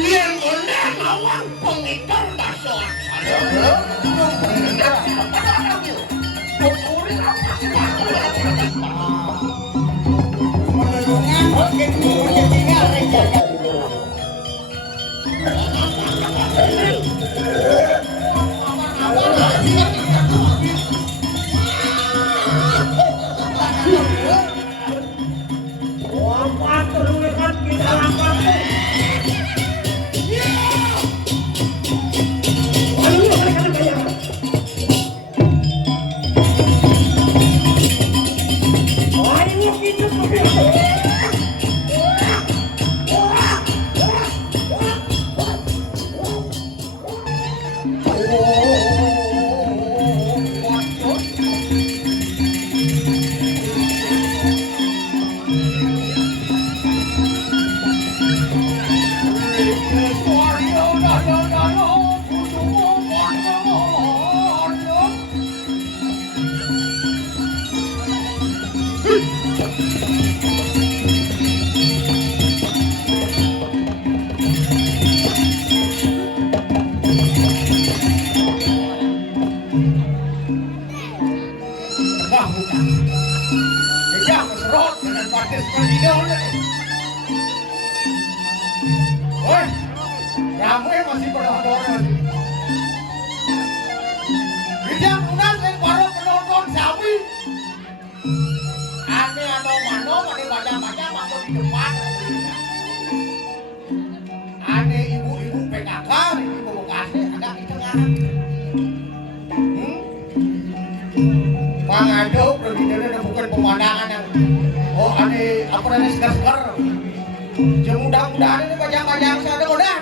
Yen ngene awang pengikar dasoan. Mudah-mudahan ini bajang-bajang saya ada udah.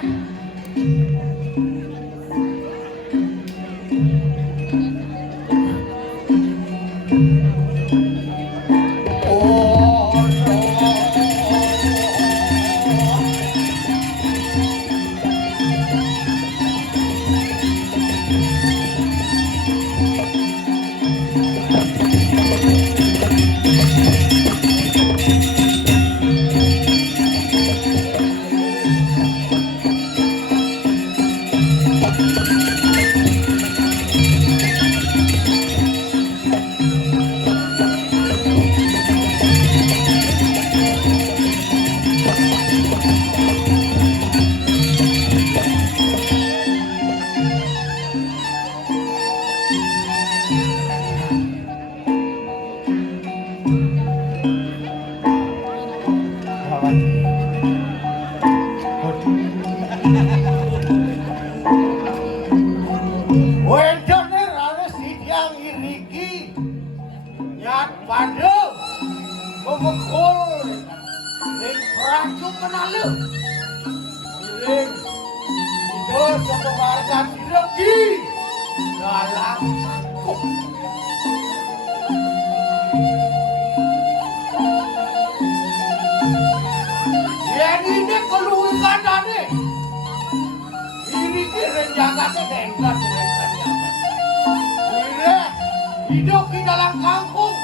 Hidup di dalam kampung,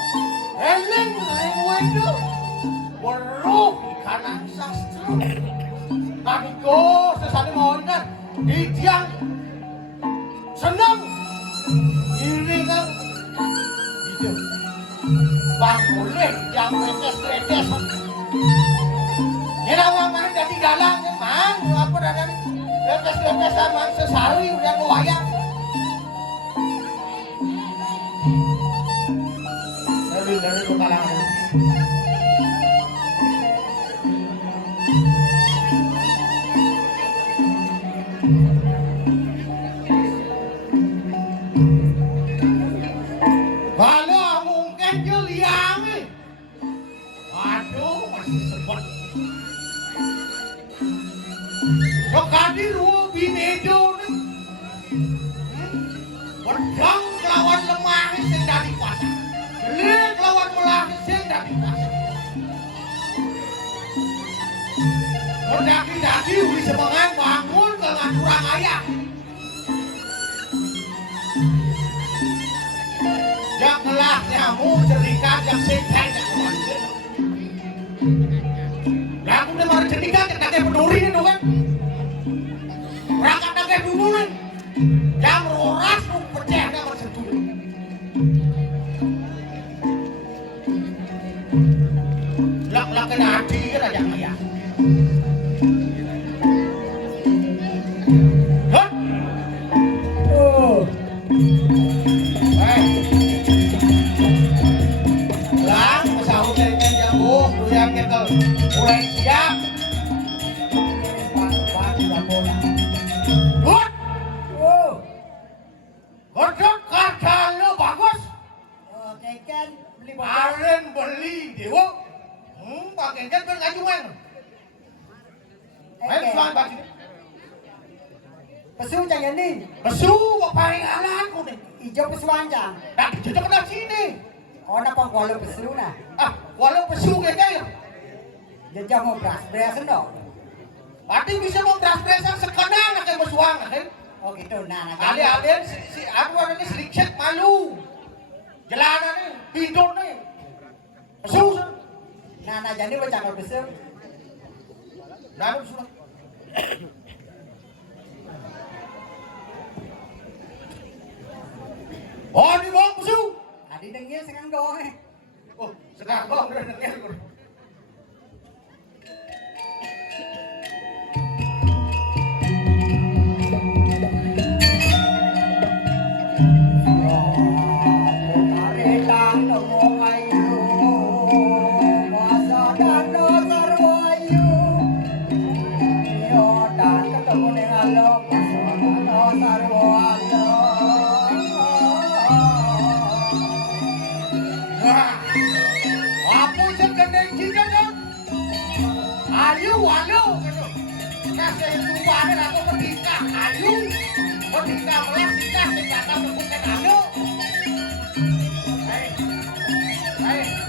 eling remuendo, weruh kanan sastra. Kaniko sesane mawon di tiang seneng iringan hidup. Bang boleh yang retes-retes. Yen awak mah dadi dalang, mang apa dadan retes-retes sama sesari udah wayang. Dari kalangan kalau mungkin Juliang waduh masih sempat kekadi ruang binedo pedang lawan lemah sing dari pasar Lek lawan melah sing dadi pasar. Daki-daki uli semangat bangun ke ngajurang ayah. Jak ngelah nyamu cerdikat yang sekai jak keluarga. Lagu udah marah cerdikat yang kakek peduli ini dong kan. Pesu jangan ini. Pesu kok paringananku nih. Ijo pesuanca. Nah, cocok kena sini. Oh napa kualo pesu nah. Walau pesu kayak Jajah mau beras no. Berarti bisa mau beras-berasan sekenang kayak pesuang kan? Oh gitu. Nah, Kalian si aku ini sedikit malu. Jalanan nih, hidup nih. Pesu. Nah jadi baca kalau pesu. Lalu sudah. Oh, di bawah pesu. Adi dengar sekarang doang Oh, sekarang bawah udah dengar. Hey!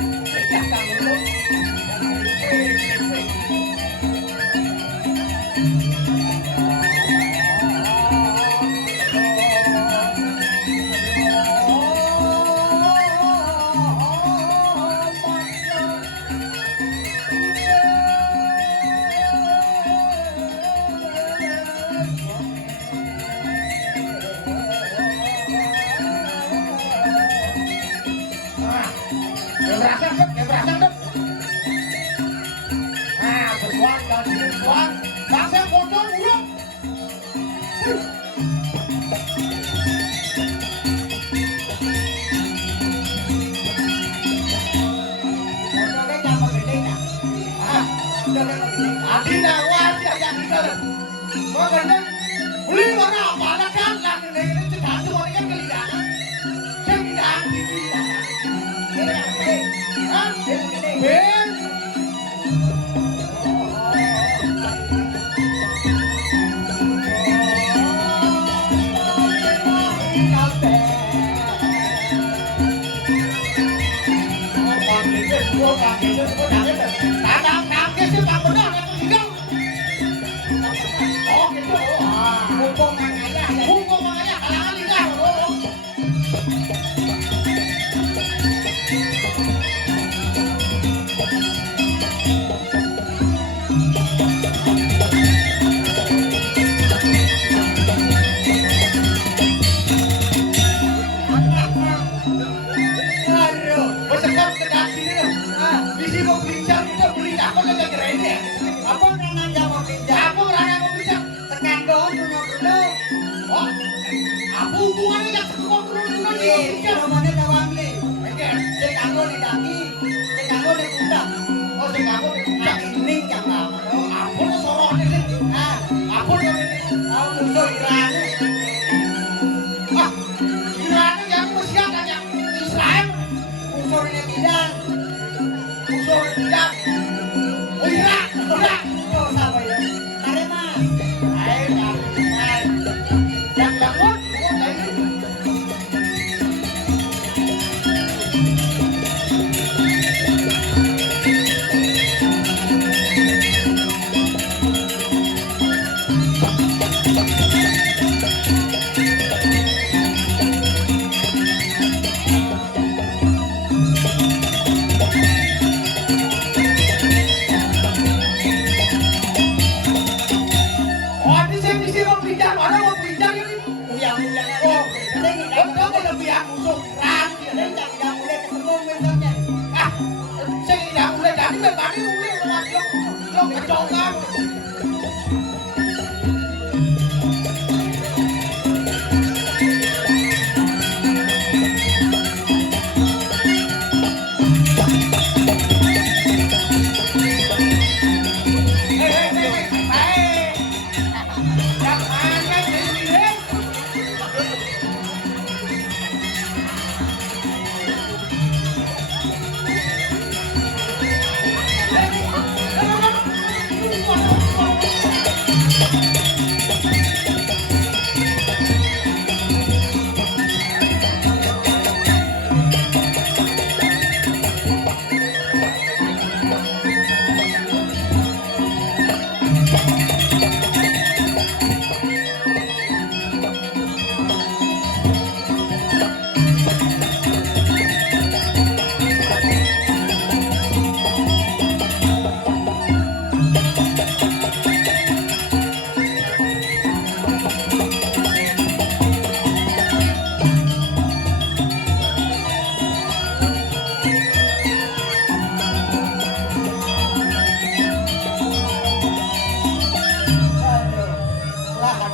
Wah,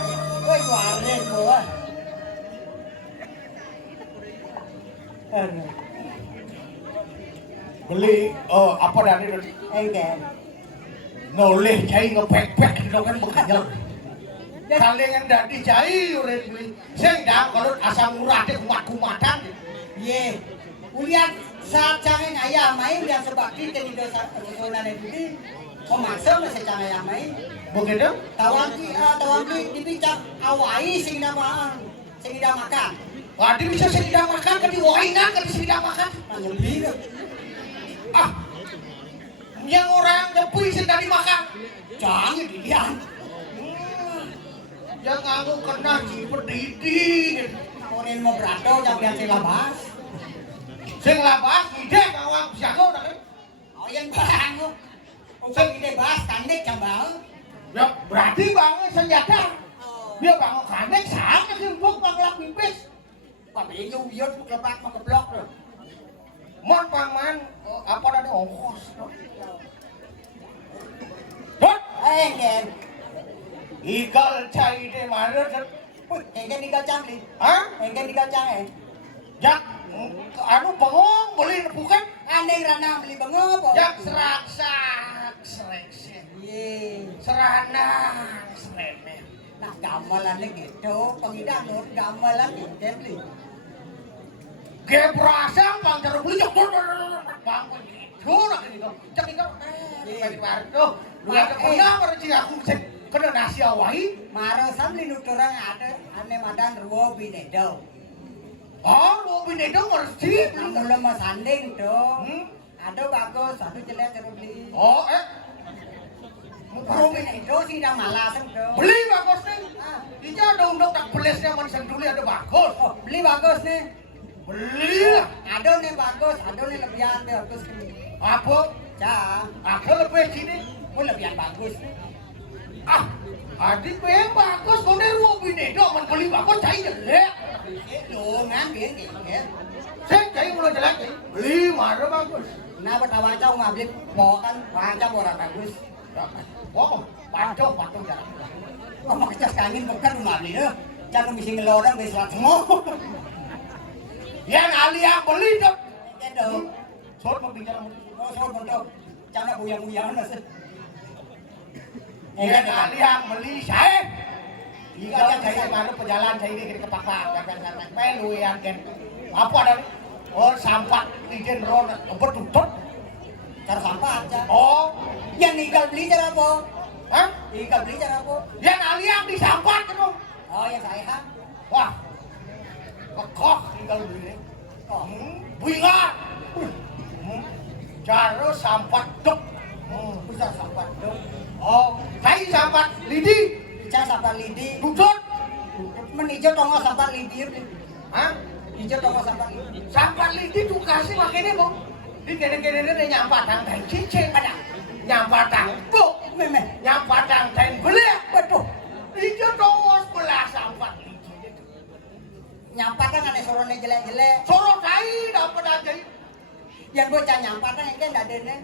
woi warin gua. Aduh, Beli apa dari engken. noleh jai ngepek-pek gitu kan bekerja. Kalengan dadi jai urip beli. Sing dah kalau asam murah deh kumat-kumatan. Ye, ulian saat cangen ayam main yang sebaki jadi dosa susunan itu memaksa masih cangen ayam main. Begitu? Tawang dipicak awai sing nama makan. Wadi bisa sedang makan ke diwaina ke sedang makan. Lebih Ah, yang orang nyepi sedang dimakan. jangan dilihat. Yang nganggu kena cipedidi. Orang mau berato jangan lihat sila bas. Sing labas ide ngawang jago dah. Oh yang barang usah ide bas kandek jambal. Ya berarti bangun senjata. Dia bangun kandek sang kesimpuk panglak pipis. Tapi yuyut kepak mau keblok loh. Mon pangman apa ada ongkos. Dot, Engken, igal cai de mana? engken tinggal cangli. Hah? Engken tinggal cang Jak, anu bengong beli bukan? Aneh ranang beli bengong apa? Jak serak-sak, serek-sek. Ye, Seranang, seremeh. nah gamelannya gitu. Pengidan nur gamelan gitu beli. Gebrasang bang jarum beli jak bangun gitu nak gitu. Jak itu balik baru. Lu ada pernah mereci aku cek kena nasi awai. Marosan beli nuturang ada aneh madan ruo binedo. Oh, lu binedo mereci. Mula mas sanding dong. Ada bagus, ada jelek terus beli. Oh, Ruo binedo sih dah malasan dong. beli bagus nih. Ah, Ini ada undang tak belesnya man senduli ada bagus. oh beli bagus nih. Beli lah. Ada nih bagus, ada nih lebihan bagus nih. Apa? Cah, Aku lebih sini. oh lebihan bagus nih. Ah, adik gue bagus. Kau nih lu binedo man beli bagus cai jelek. Lu ngambil gitu ya. Saya cai mulai jelek. Beli marah bagus. Nah, pertama cau ngambil bawakan panjang orang bagus. Wow, pacong jalan. Oh, makanya kangin bukan rumah beli ya. Jangan mesti ngelorong di selat semua. Yang ahli yang beli dong. Gitu. Soal mau bicara. Oh, soal bentuk. Jangan buyang-buyang nasi. Yang ahli yang beli saya. Jika saya baru pejalan saya ini ke pasar, kadang-kadang melu yang kan. Apa ada? Oh, sampah ijen ron, bertutup. Cara sampah aja. Oh, Yang igal beli cara apa? hah? Igal beli cara apa? Yang ahli yang disampah kan? Oh, yang saya ha. Wah, kekok tinggal beli. Oh, Buingan. Cara sampah dok. besar sampah dong. Oh, saya sampah lidi. Bicara sampah lidi. Tutut. Menijo tongo sampah lidi. Hah? Ijo tongo sampah lidi. Sampah lidi tuh kasih makanya bang. Di kene-kene ini nyampah tang dan cincin pada. Nyampah tang bu. Memeh. Nyampah tang dan beli. Betul. Itu dong sebelah sampah lidi. Nyampah kan ada sorone jelek-jelek. Sorot saya dapat aja. Yang bocah nyampah kan yang enggak ada nih.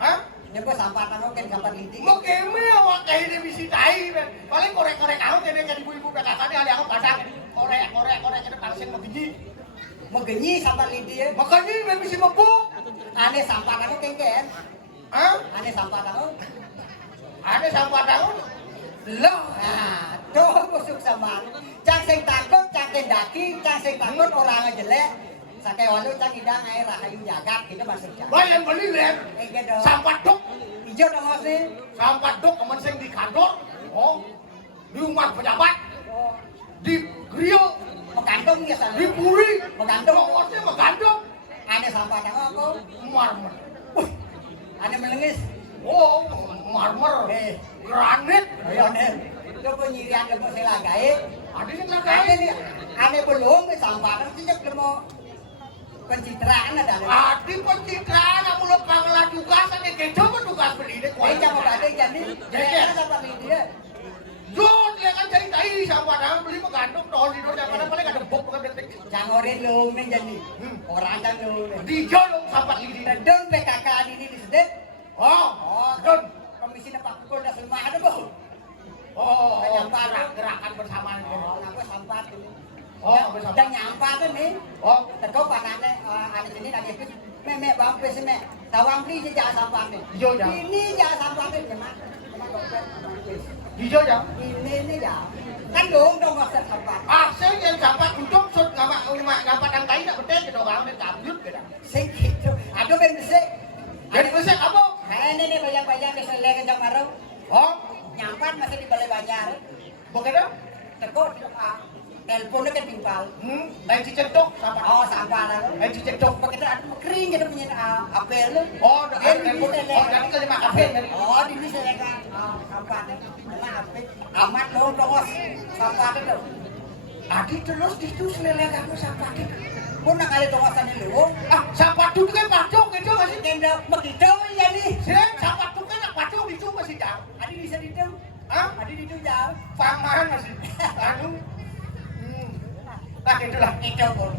Hah? Yang bocah sampah kan kan sampah lidi. Mau keme awak kayak ini bisa tahu. Paling korek-korek aku kene kan ibu-ibu kakaknya ada aku pasang. Korek kene parsing mau biji. Megenyi sampah lidi ya. Makanya ini bisa membuk. Aneh sampah kan kan. Hah? Aneh sampah kan. Ada sampah tahun? Loh, nah, tuh busuk sama. Cang sing takut, cang sing daki, cang sing takut orang jelek. Sakai walu cang idang air rahayu jagat gitu masuk cang. Bayang beli lihat. Gitu. Sampah dok. Ijo dong mas nih. Sampah dok teman sing di kantor. Oh. Di rumah pejabat. Oh, Di Rio. menggantung ya sana. Di Puri. Menggantung. Ongkosnya menggantung. Aneh sampah kan aku. Marmer. Aneh melengis. Oh, marmer. Granit. Ayo nih. Itu penyirian lemu selagai. Ada yang Aneh lain. nih. Aneh belum ke sampah kan sejak lemu pencitraan ada. Adi pencitraan kamu lo panglah tugas ane kejo tugas beli deh. Eh jangan ada jadi. Jadi sampah lidi ya. Jod, ya kan cari tai sampah tangan beli menggantung doh di doh jangan paling ada bok bukan detik. Cangorin lu nih jadi. Orang kan lu. Di jolong sampah lidi. Redon PKK ini disedek. Oh, Oh, Don. komisi Pak Pukul dah semua ada bu. Oh, Nyampah. gerakan bersamaan. Oh, aku sampat ini. Oh, bersama. Dan nyampah tuh nih. Oh, Teko panane ada sini lagi ikut memek bampe sih mek. Tawang beli jangan sampah nih. Iya, ya. Ini jangan sampah nih cuman dompet bampe. hijau ya. Ini ya. Kan dong nggak usah sampah. Ah, saya yang dapat untuk sud dapat yang lain tak betul gitu orang ini kabut gitu. Sing gitu. Aduh ben besek. Jadi besok kamu? Ini bayang-bayang bisa lagi jam marau. Oh, Nyampan masih di balai banjar. begitu? Teko teleponnya kan timpal. Lain cicendok sama. Oh sampah lah. Lain cicendok. Begitu ada kering gitu punya apel. Oh, telepon. oh, jadi ke lima kafe. Oh, di sini saya kan sampah nih. Karena apel amat loh tongos sampah itu. Adi terus itu seleleh kamu sampah itu. Pun nak kali tongosan dulu. Ah, sampah itu kan padung gitu masih. Kenda begitu ya nih. Sini sampah itu kan padung itu masih jauh. Adi bisa di itu. Hah? Adi di itu jauh. Paman masih. Anu. Nah, itulah. Itu pun.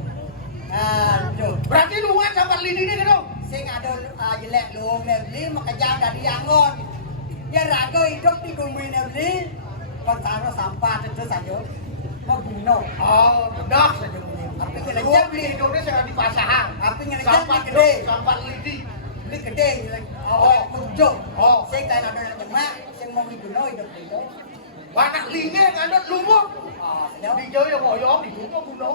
Aduh. Berarti luan sampah lidi ini gitu. Sing ada jelek lu beli makejang dari Yangon. Ya rago hidup di bumi beli. Kontaro sampah itu saja. Mau bunuh. Oh, benar saja. Tapi Lu ngelejak beli Indonesia di pasaran. Tapi ngelejak Sampah di gede. sampah lidi. Beli gede. Oh, kunjung. Oh. Sing tanya ada nyemak. Sing mau dibunuh hidup itu. Anak linge ngandut lumut. Oh, sedap. Di jauh yang ngoyong di rumah bunuh.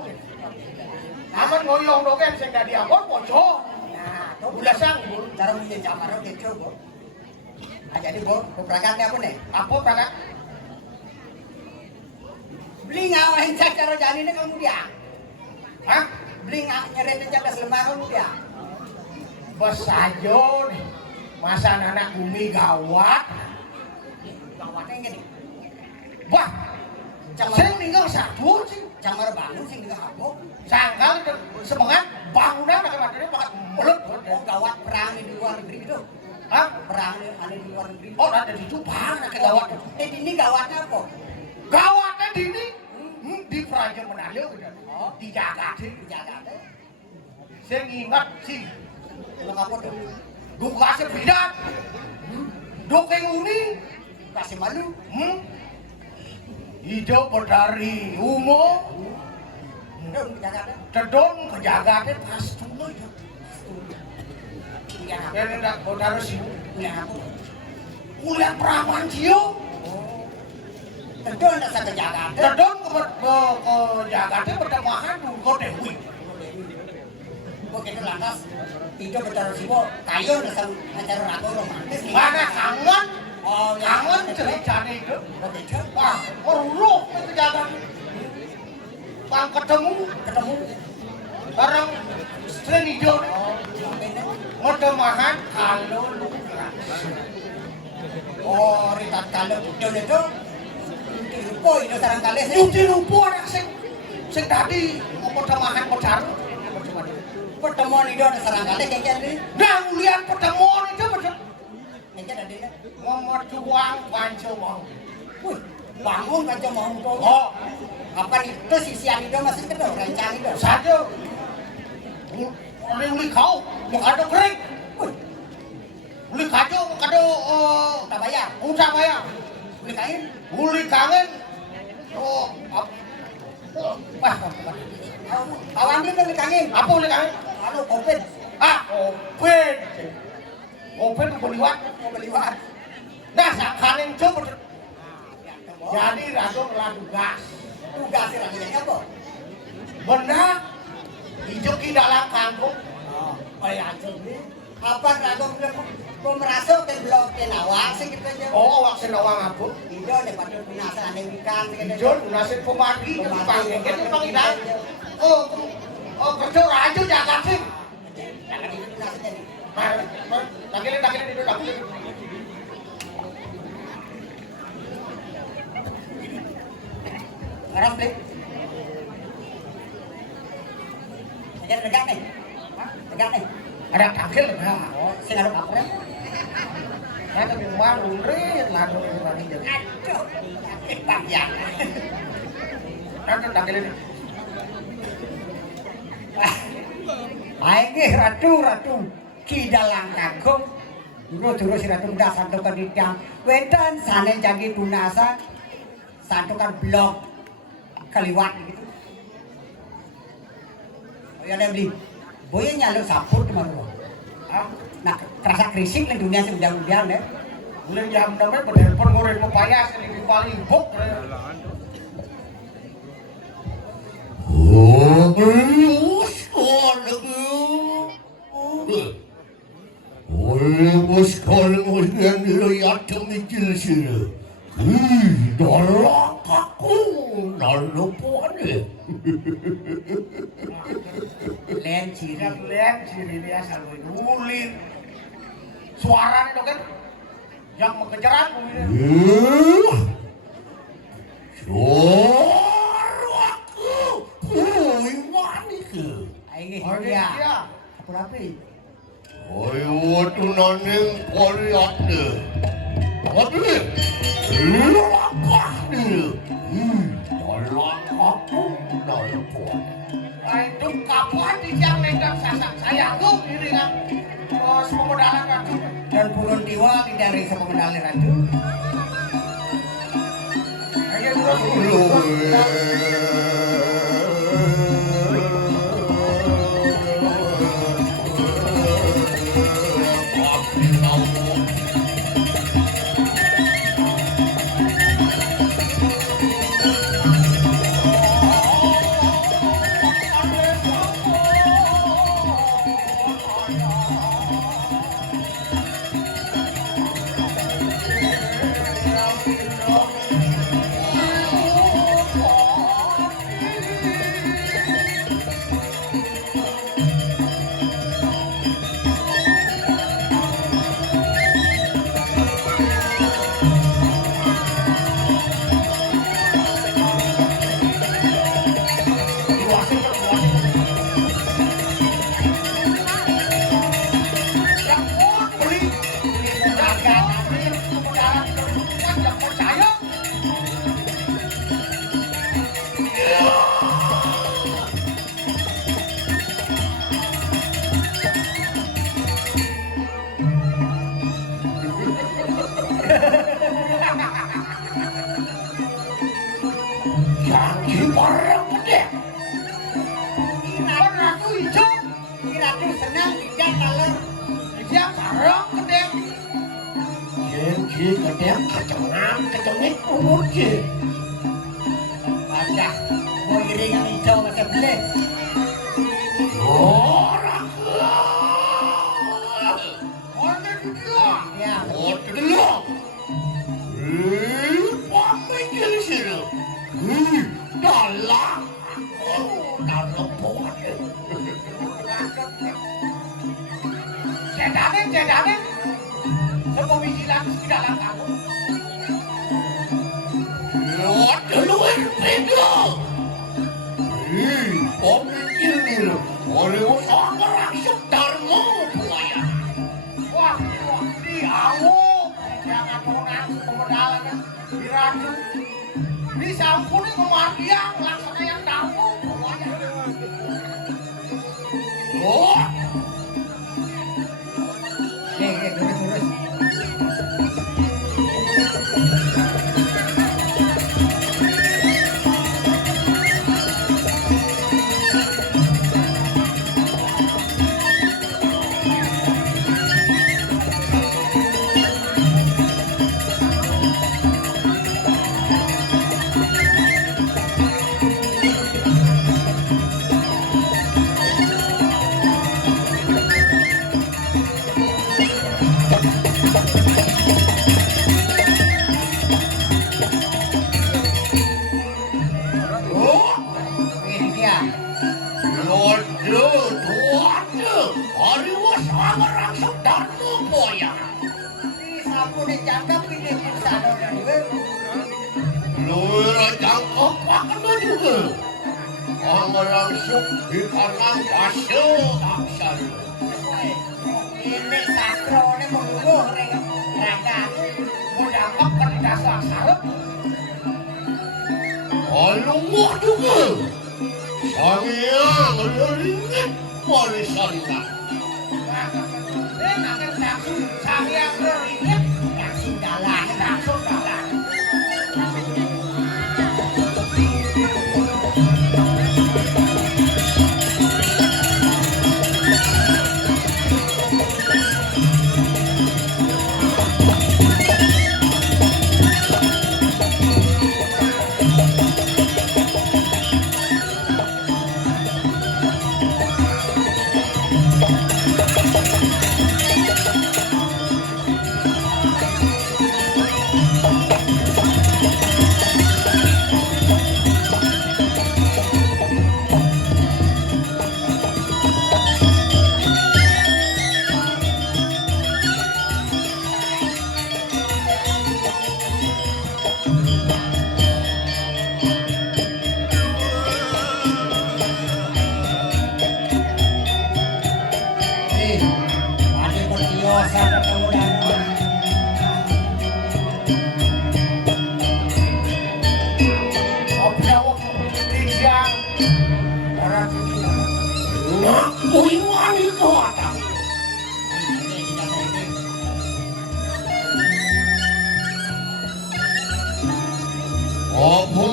Aman ngoyong dong kan sing dadi abon pojok. Nah, tuh Udah sang, Bu. cara menjadi camar gitu, Bu. Ah, jadi, Bu, berangkatnya apa nih? Apa kakak? Beli ngawain cara jalan ini kamu dia. Hah? Beli nyeret cadas lemah kamu dia. Bos aja nih. Masa anak bumi gawat. Gawatnya gini. Wah, Camar, saya tinggal satu sih. camar bangun sing dengan aku. Sangkal semangat bangunan akan materi banget mulut. Oh, gawat perang di luar negeri itu. Hah? Perang ada di luar negeri. Oh, ada di Jepang ada gawat. Ini gawatnya apa? Gawatnya di ini. Di Peraja Manado. Oh, Dijaga sih. dijaga deh. Saya ingat sih. Kalau apa tuh? Duka sepidat. Dokeng uni. Kasih malu. Hijau pedari umum. Udah dijaga deh. Cedon kejaga deh pas dulu itu. Iya, Ya tidak pedari sih. iya aku. Kuliah perawan sih. Tentu anda saya jaga deh. Cedon kejaga deh pertemuan dulu dewi. Begitu lantas hidup bertaruh sibo kayu dasar acara ragu romantis. Mana kangen? Oh, ya. Kangen ceritanya itu. Begitu. Wah, meruruh itu jaga. Bang ketemu orang selain hijau. Oh, ini. Pertemuan kalau lu Oh, ritat kalau itu lupa itu sarang kali sih. Nyuci lupa anak sing tadi pertemuan pacar. Pertemuan itu ada sarang kali kayak gini. Nah, lihat pertemuan itu macam Kayak ada dia. ngomong juang panco mau. Wih, bangun aja mau tuh. Oh, Apa itu sisian itu masih kedua rancang itu. saja. Uli kau, mau ada kering. Wih, Uli kacau, kado tak bayar. usah bayar. Beli kain. Uli kangen. Oh, Wah, kawan dia beli kain. apa uli kangen? Lalu covid. Ah, open. Open beliwat. Mau beli wahan. Nah, sakhanin coba. Jadi ragu lagu gas. Tugas sih lagi apa? Benar. Hijau di dalam kampung. Oh ya, jadi apa ragu belum merasuk ke blok kenawang sih gitu aja. Oh, awak senawang aku. Hijau daripada penasaran ada ikan sih gitu. Hijau nasib pemati. Panggil kan panggil. Oh, kerja raja jaga sih. Jangan itu penasaran jadi. Takilin itu takilin. Ngarang beli. Jadi tegak nih. Tegak nih. Ada takil enggak? Oh, sing ada apa ya? Saya tapi malu rit lagu ini tadi. Aduh. Panjang. Nanti takilin. Aing ratu kidalang kagum. Dulu si ratu dasar tuh kedidang. Wedan sane jagi tunasa. satu kan blok kaliwat gitu. Oh ya ada beli. Boya nyalur sapur di mana? Ah, Nah, kerasa krisik di dunia sedang-sedang deh. boleh jam namanya bertelepon ngorek mau payah sini di paling bok. Olemos kalemos yang dilihat mikir sini. Nolak aku, nolupuan deh. Len ciri. Lihat sini dia selalu nulir. Suaranya dong kan, yang mengejar aku ini. Suaraku, manis. Ayo dia. Apa rapi? Ayo tu naning poliat deh. Tapi, lelakah deh. Nolak aku, nolupuan. Itu kapan di siang nendang sasak saya tuh ini kan. Pemodalan kan. Dan burun tiwa tidak risa pengendali raju. Ayo terus. Janji barang gede. Ratu hijau. Ratu senang tidak kalau Dia karang gede. Janji gede kecengit umurnya. baca. Mau iring yang hijau masih beli. Orang Mana itu dia? Ya. Order. Pamikir sini. Dalam. Dalam pohon. Cedane. Semua wijilan di dalam kamu. Order luar beda. Pamikir ni. Oleh usaha raksasa Dharma buaya. Wah, di awuk. Jangan orang pemodalan kan. Diraju. Di sampuni kematian laksana yang tahu. Oh. Terus. Ini dia. Lorde, tuannya, hari usaha raksasa Dharma buaya. Ini sapu dicanggap ini bersama dan gue. Luar jangkau pakai juga. Orang ikan kasih aksar. Ini sakro ini menunggu raga. Mudah kan dasar sarap. Alungguh juga. Samia ngeringit warisannya. Nanti langsung saya beringat langsung dalang.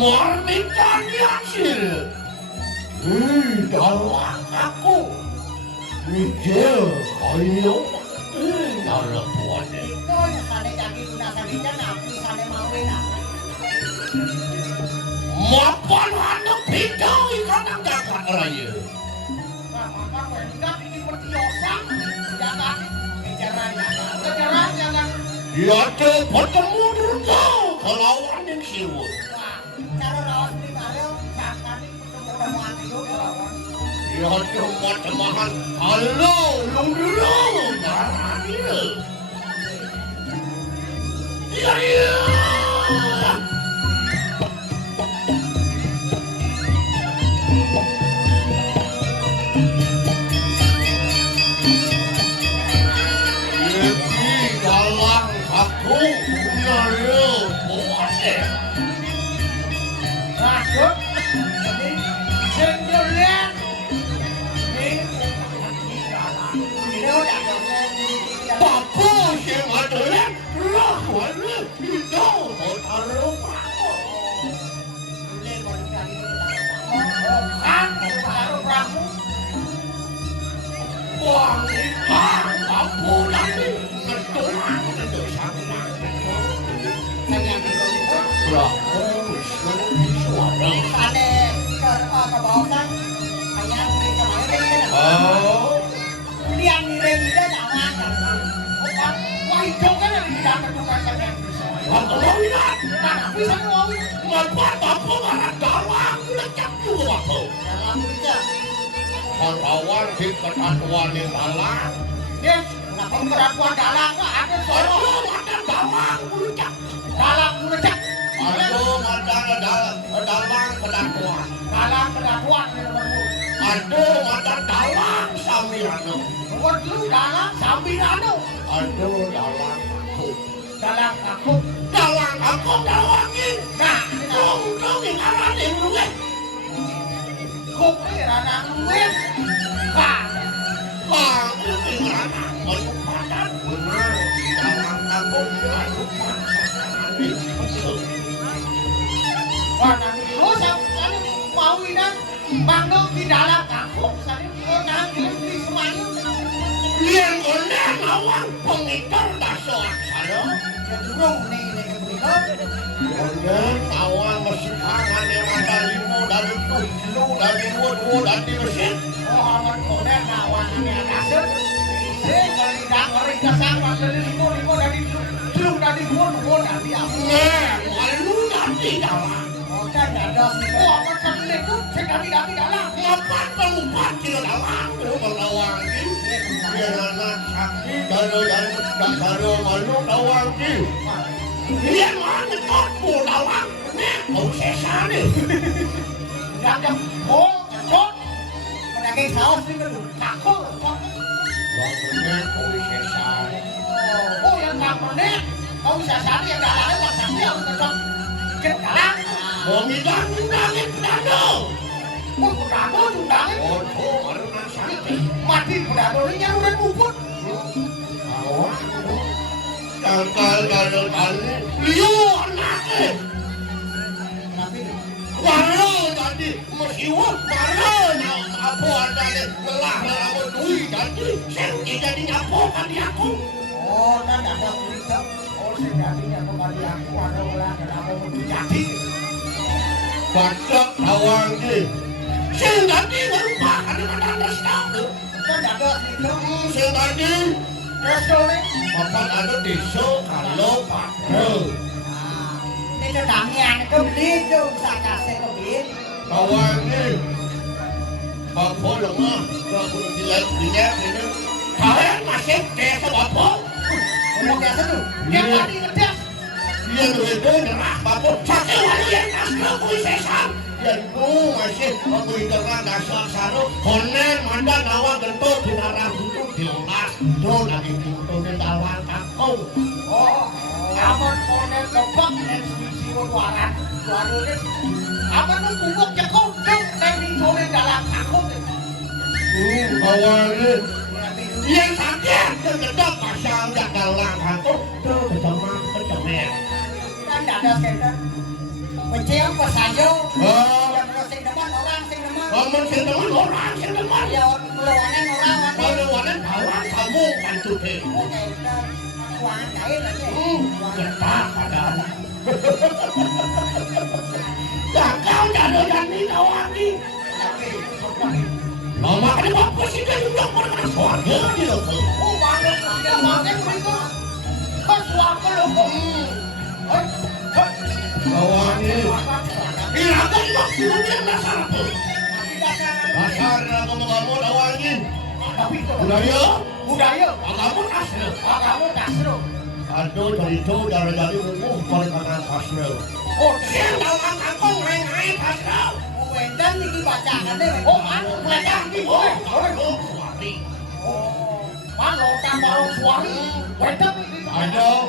Marmitan Yasil. Dalam aku. Ijel kayu. Dalam buahnya. Itu yang sane kaki guna sane napi sane mawena. Mapan anak bidau ikan ang dapat raya. Makan wendak ini bertiosan. Jangan kejaran jangan. Dia bertemu dulu kelawan yang siwut. Cara lawan di barel makan pertemuan itu lawan. Dia macam-macam. Halo, lung dulu. Darah dia. Ya. Aku nyayo buatnya. Rakut. Sendirian. Ini udah Papu yang ada yang rawan itu taruh paku. Kan baru ramu. Buang ikan papu lagi ngetuan itu sama. Ramu suara. sane ke bawah ayam di kemarin. Oh. Liang nire-nire lawan. Wah itu kan yang tidak ketukan saja. Aku mau lihat. Nah, bisa ngomong. Ngapa papu marah dalam lecak dua aku. Dalam itu. Kawan di ketatuan yang dalam. Dia pemberlakuan dalang ada solo. Aduh, ada dalam lecak. Dalang melecak. Aduh, ada dalam ketatuan. Dalang pengakuan yang nomor. Aduh, ada dalam sambilano. Nomor dulu dalang sambilano. Aduh, dalam aku. Dalang aku. Dalam aku dawangin. Nah, Dong yang arah yang luwih. kok ini ranah luwih. Kak. Bang, ini rana melupakan. Benar, dalam aku melupakan. Wah, nanti lu sama mau ini bangga di dalam aku. Saya nanti di semuanya. Yang benar awang pengitar dasar saya. Durung nih kebrino. Benar awang masih kangen yang ada limo dari tujuh dari dua dari mesin. Oh, aman konen awang ini ada sih. Kalau tidak ngeri kesangka dari limo dari tujuh dari dua dari aku. Nah, malu nanti dalam. Oh kan ada sih. Oh, aman sekali itu sekali dari dalam. Ngapain melompat di dalam melawang ini? Biar anak sakit kalau malu lawang ini. Dia mana aku lawang? Kau sesat ni. Yang oh, cocok. Pedagang saus nih kan. Takut. Benar kau sesat. Oh, yang tak pernah. Kau bisa sari yang dalangnya tak sari yang cocok. Kita dalang. Pemidang dano. Oh, kudano cundangnya. Oh, baru nak sakit. Mati kudano ini yang udah bubut. Awak. Kalau liu anaknya. Tapi Walau tadi mesiwat, walau apa ada lelah rambut duit tadi, saya jadi apa tadi aku? oh kan ada berita. Oh, sejatinya kembali aku ada ulang kenapa begitu jadi. Baca awang ni, saya tadi berubah ada tahu. Kan ada itu. Saya tadi, Resto nih. apa ada desa kalau pada Ini kedamian itu beli itu bisa kasih ke beli. awang ni, apa lemah, kalau dia ini, kalian masih desa apa? Ngomong biasa tuh. Dia tadi ngedes. Dia itu nerah apa? Sakit lagi yang asal kuisesan. Dan ku masih aku internal dasar saro. Konen mandan awak gentuk di arah itu diolas. Do lagi itu di dalam aku. Oh, aman konen kebak dan sisi waran. Waduh, aman lu bubuk ya kau dong dari sore dalam aku. Awalnya yang sakit terdedak pasang dalam aku. Do bersama bercemer. Kan ada sender. Benci apa saja? Oh, Yang sing demen orang sing demen. ngomong sing teman orang sing teman. Ya lawanan orang Kalau wanita. wanan bawang kamu bantu deh. Oke, udah uang kain aja. Kita padahal. Ya kau jadi jadi tawani. Nama kali apa sih dia juga pernah suarga dia tuh. Oh, mana dia makan mereka? Kan suaka lo. Tawani. Iraga itu punya dasar tuh. Dasar kamu tawani. Tapi itu Budaya, budaya. agama asli. Kamu kasro. Aduh dari itu dari paling karena asli. Oh, Dia tahu aku main asli. Wendan iki bacaan deh. oh, anu pelajar di boleh. Aduh, suami. Oh, mana tambah suami? Wedah ini. Aduh,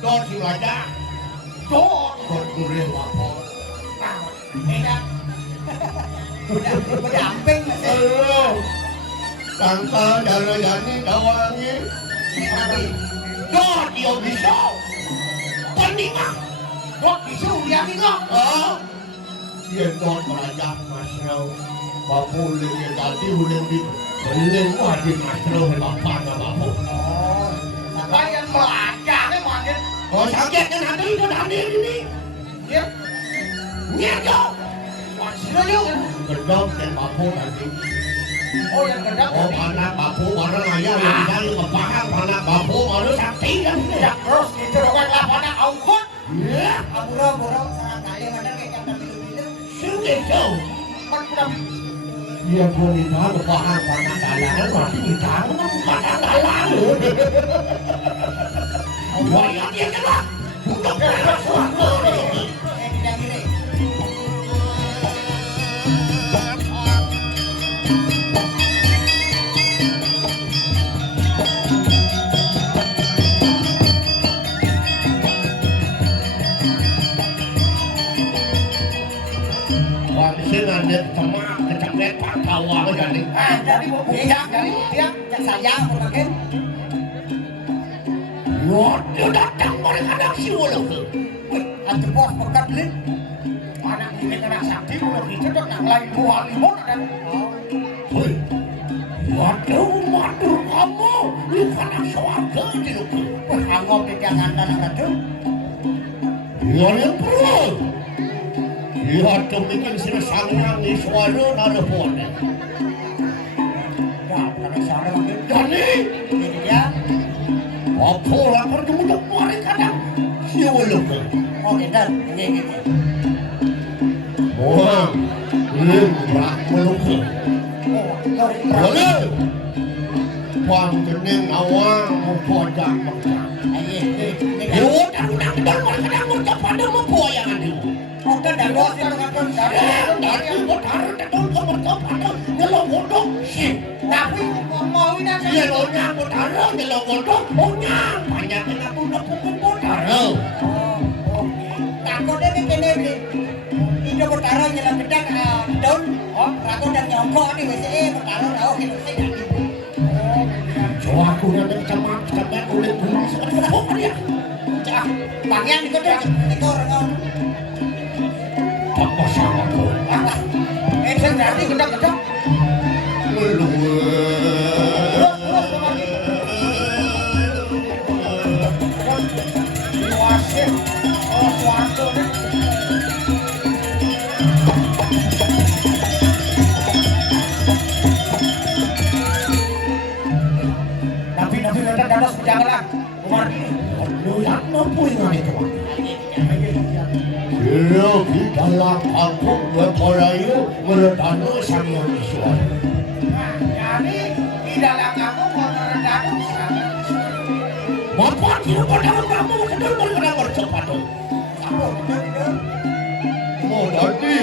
don si raja, Don. don kurir. Nah, enak. Berdamping masih. Aduh, tangka jalan-jalan tawangi. Tapi Don dia bisa. Peningah. Don isu dia bilang. Ah, dia don raja masrau. Bapu lagi tadi udah di beli wajib masrau bapak nama bapu. oh, Kalian belajar nih manggil. Oh sakit kan hadir ini. Dia Nyata. masih yuk. Gedong dan bapu tadi. Oh, yang gedang Oh anak bapu orang ayah yang dari kepahang anak bapu orang sakti kan. ya terus itu dong lapangan aukot. Ya, burung sarang kali mana kayak kata bilu-bilu. sudah jauh. Kan udah Dia pun ditang kepahang anak dalangan masih ditang bukan dalangan. Wah dia kena. Bukan kena suatu. Tidak kiri. Wangsin ada temak kecapet pak tawa jadi. dari buktiak dari buktiak. Cak sayang mungkin. Wah dia datang mereka nak siul. Atau bos pekat lin. Anak ini kena sakti udah dicetak yang lain dua limon ada. Hei, waduh matur kamu, lu kana suarga di lu. Anggap di jangan tanah ratu. Ya yang perlu. Ya demikian sini sangang di suara nada pone. Ya, karena sarang mungkin. Jadi, Jadi dia. apa lah pertemu mereka nak siul lu. Oh, kita. Ini. Wah, ini berat meluk. Oh, sorry. Boleh. Wang jeneng awang mempodang mengkang. Ini Ya kan. udah kedal mereka nak pada mempoyangan itu. Oh, kan dah bos kan kan. Dari motor tetul ke mereka pada ngelong-ngondong sih. Tapi mau ini aja. Iya lonya motor ngelong-ngondong punya banyak yang aku nepukun motor. Oh, oke. Takutnya ini kene beli. Itu bertaruh jalan gedang daun. Oh, takut dan nyongkok nih WCE bertaruh tahu gitu sih. So aku yang cemat cepat oleh bumi sekarang ya. Cak, bangyan di kedai. Itu orang. Apa sama kau? Saya berarti gedang-gedang. Terus kemana? Wasit. Oh, suatu deh. Tapi dadas berjalan. Umar ini. Lu yang mampu ingat itu. Sila kita lang kampung berpolayu meredano sang yang disuai. Nah, jadi di dalam kamu mau meredam Bapak tidak pada kamu kedal mereka bercepat. Mau jadi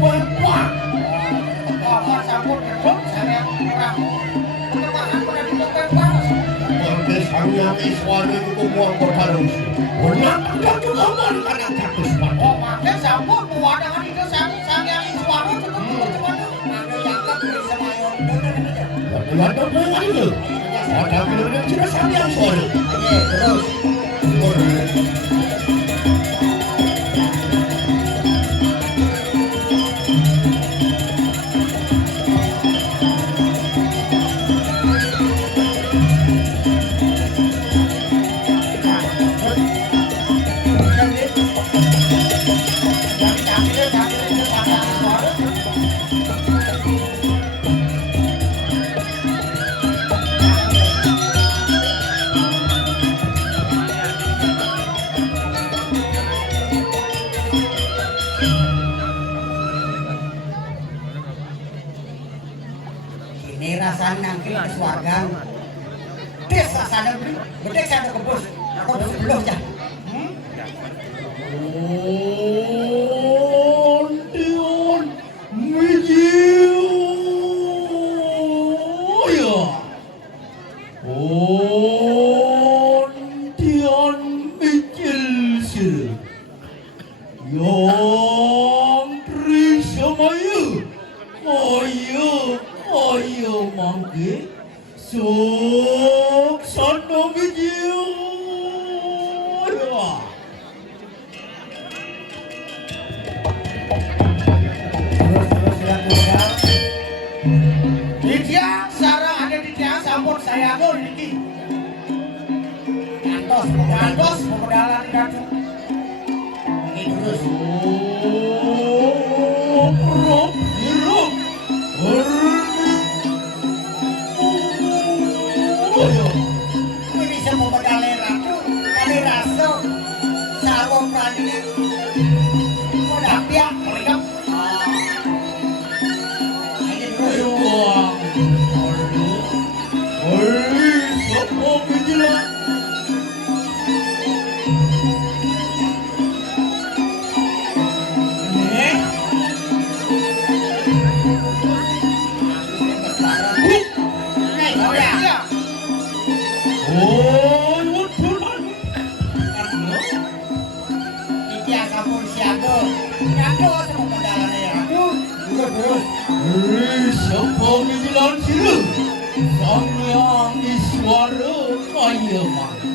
bapak. apa sambut gedung saya kurang. Termakan pada di tempat panas. Nanti sang yang disuai itu buang berharus. Benar tidak juga mereka yang katus pada. Oh, makanya sambut pewadangan itu sang yang suara tetap gimana? Ada apa itu? Ada film yang sudah sang yang suai. Terus. sasan nangkring ke swargang. Desa sana beli, bedek sana ke bos. Aku belum ya. Ontion Mijaya. Ontion Mijil. Yang Trisamaya. Kaya mangke. Suksana Mijaya. Dia sarang ada di dia sampun saya go niki. Kantos pemodalan kantor. Ini terus. Ini semua modalnya ratu, kali rasa, sarung pradinya, modal piak, mereka. Ini terus. Iki sampun siaga, nyado semua modalnya ratu, terus. Siapa menjelang siru? Sang Yang Iswara kaya mangke.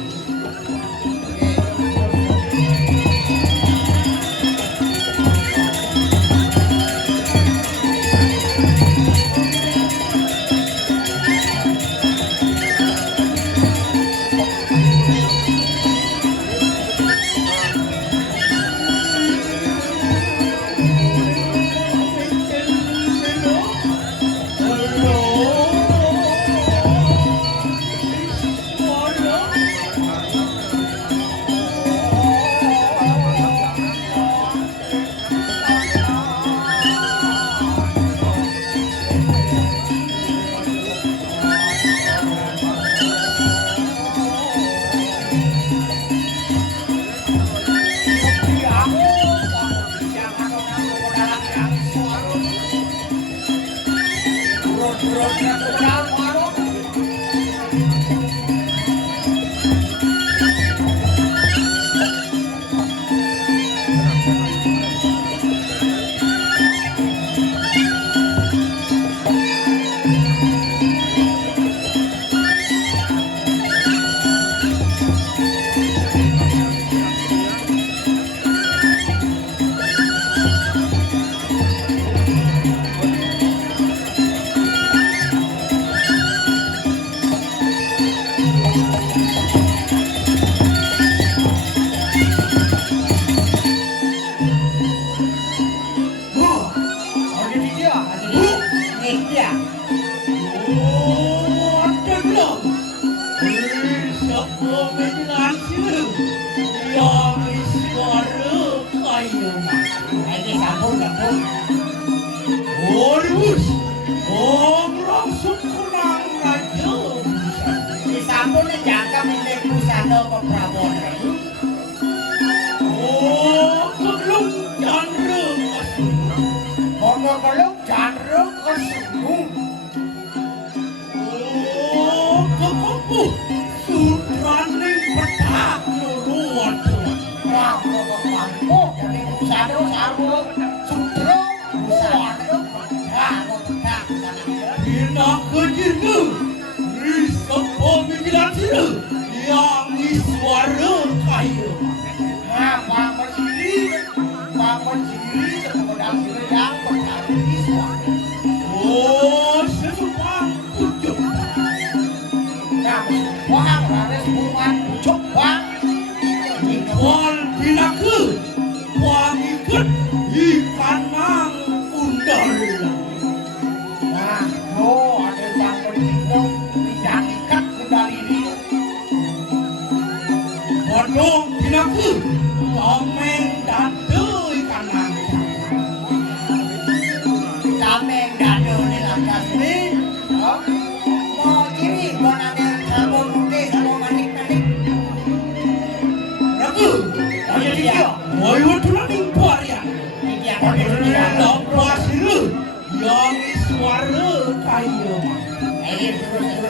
Dok Waslu yang suara kayu.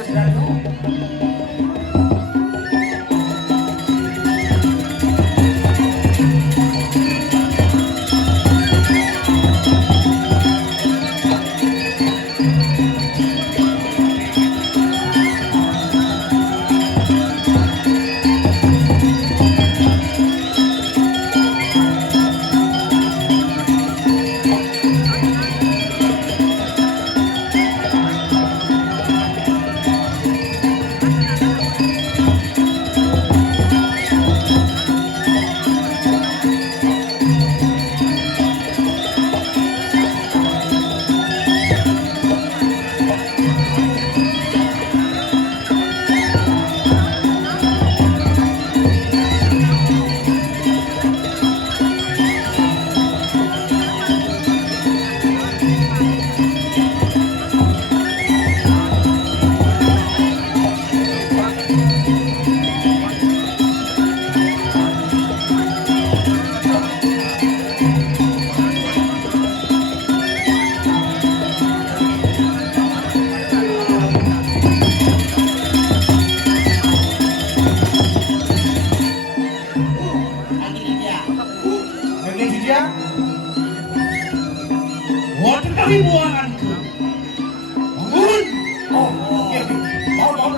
Terus. Waktu kami buanganku. Bangun. Oh, oke. Bangun.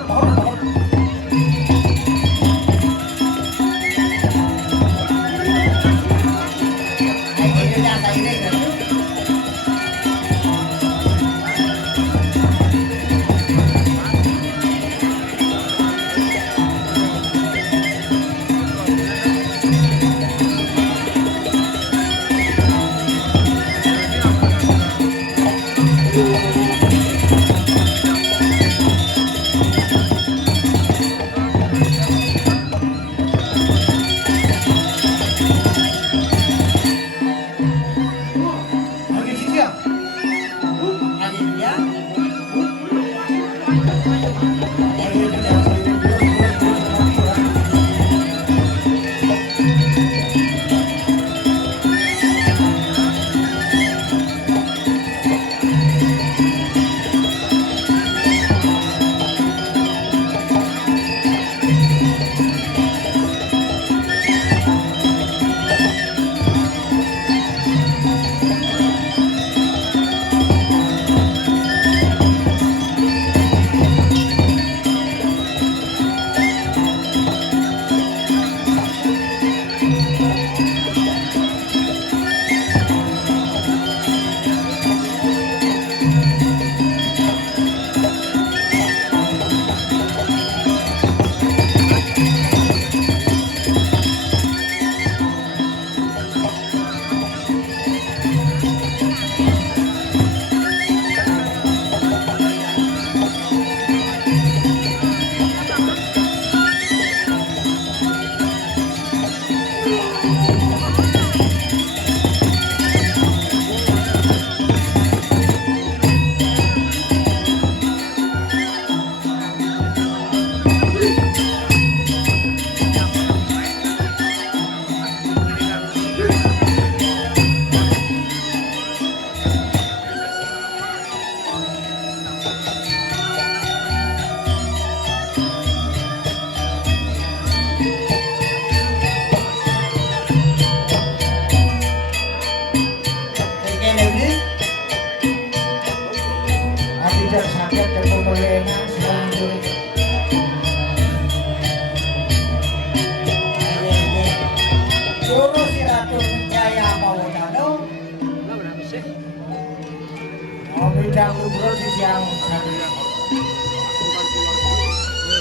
Bidang lumrah di siang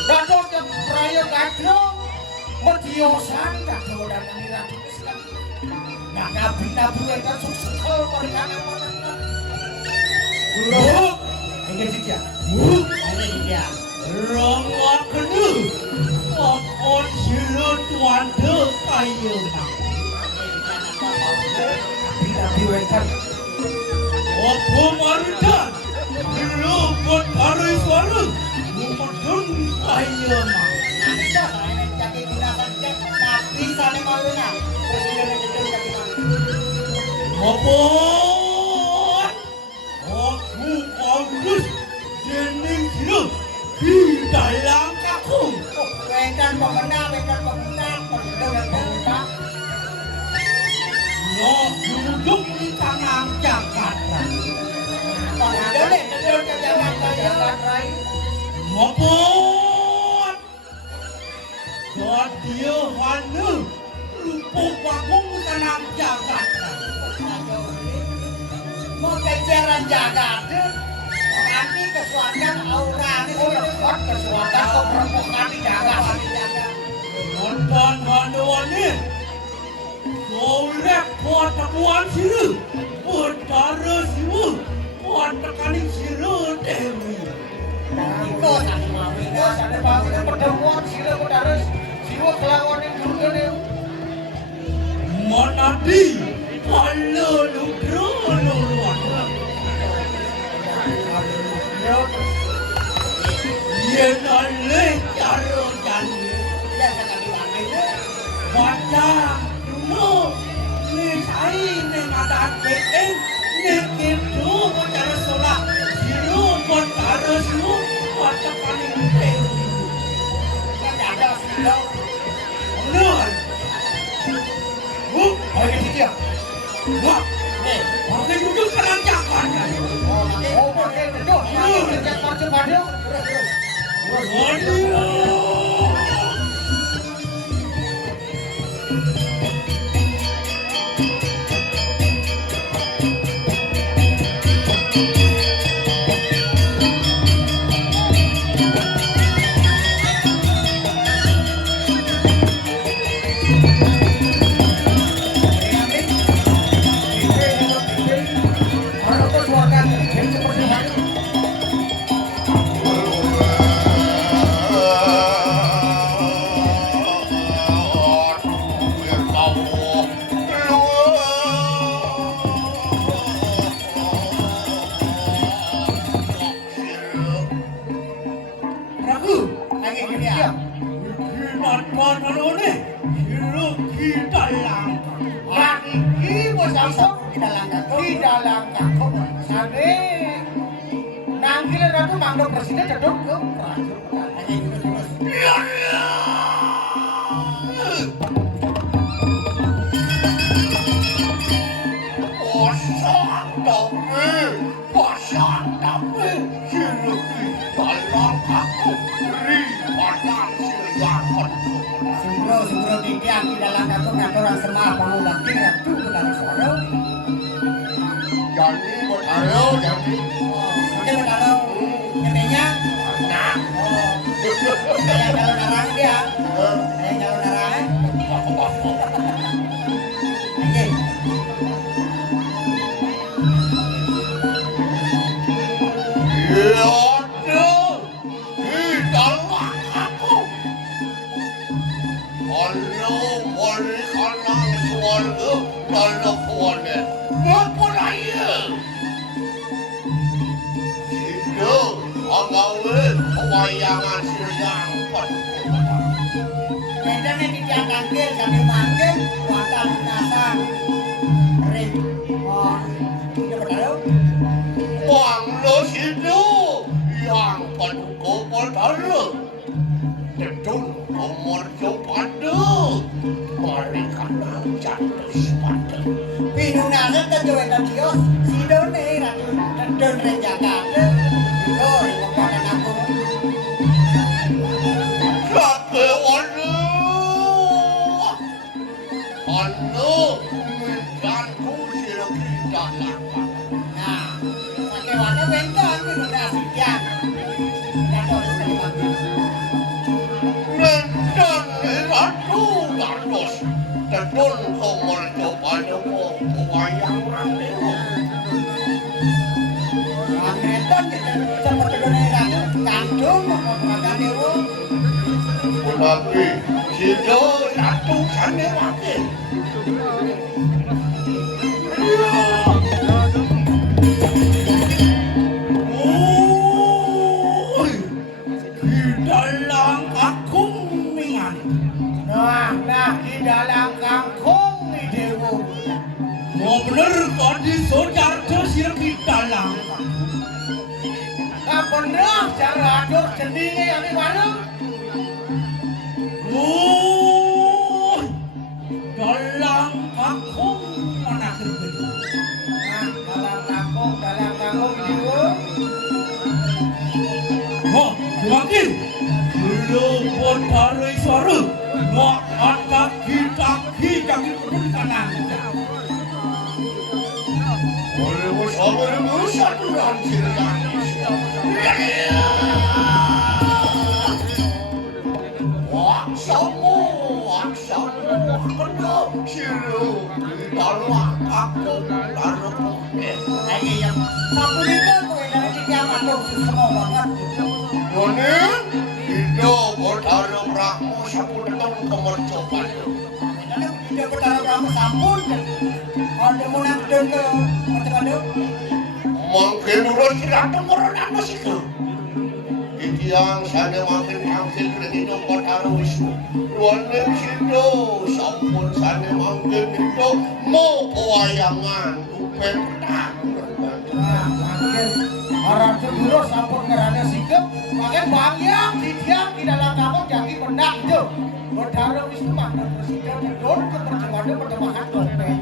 Ratu Praya Kadro Mediosan Kadro dan Ratu Nah nabi-nabi kan sukses perikanan Guru ini dia ini dia Rawat kenu Okon silut wanda kayu Nabi-nabi kan Apa marikan Luput hari suara Lumudun kayu Nabi sana malu na. Apa Jakarta. Pangandane dedon ke Jakarta jalan rai. Mopot. Dia hanu lupuk wakung tanam Jakarta. Mau kejaran Jakarta. Nanti kesuatan aura ini Kok kesuatan kok perempuan di Jakarta. Nonton handuan ni. Golek buat tabuan siru. Bertara siru. Buat tekanin siru dewi. Iko sama mawina. Ada bangunan pertemuan sila terus siwa kelawan yang juga nih. Manadi. Kalau lukro luluan. Ia nalih cara jani. Ya sekali lagi itu. Baca dulu. Ni saya ni ada keten. Ni ketu baca solat. Siru baca siru baca paling penting. Yang ada sila. Benar. Oh ini dia. Wah, pakai duduk kerancakan. Oh pakai duduk. Sejak macam mana? Waduh. Orang kesuatan yang seperti mana? Ragu. Lagi ini dia. Nonton anu ni. Siru kita langkah. Lagi ini bos apa? Tidak langkah. Sane. Nangkil ratu mangdo presiden cedok ke Sungguh tiga di dalam kantor kantoran semua bangun bakti ratu benar suara. Jadi bertaruh jadi. Mungkin benar nyerinya. Nah. Kayak calon arang dia. Kayak calon arang. Oke. Wayangan siang Medan ini dia kanggil sambil manggil kuatan nasang. Ring. Oh, tidak benar. Wang lo situ yang penuh bertaruh. Tentu umur pada mereka nak jatuh sepatu. Pinunasa tentu edan dios. Sidone ratu tentu renjakan. Oh, ini aku. Sampai anu mengganggu siru kita lakukan. Nah, pakai warna bentang pinunasa dia. Dan harus terima. Mendan ratu gardos. Tentu umur pada wayang randewu. Angreton seperti dunia ratu kandung makan dewa. Tapi situ ratu sanewake. Di dalam kakung mingan. Nah, di dalam kangkung nih dewo. Mau bener kau di Soejarto sih di dalam. Nah bener cara aduk sendiri yang di mana? Dalam kakung mana kerja? Nah, dalam Mo, lagi. Belum botarai suara. Mo anak kita jangan kanan. Oleh bersama satu rancangan. Waksamu, kena siru, lalu aku lalu Lagi yang sapu itu kowe dari tiang aku semua banget. Noni, itu botarai prakmu sapu datang kemercokan. Dia bertaruh kamu sampun. Ada mau nakden ke macam Mungkin dulu tidak temuran masih ke. Yang sana makin tampil begitu botarai Wisnu. Ruangan situ, sampun sana makin itu mau pewayangan, bukan petang. Orang dulu sampun ngerana sikap, makin banyak di tiang di dalam kamu jadi benak itu. Botarai Wisnu makan bersikap don kepercayaan perjemahan topeng.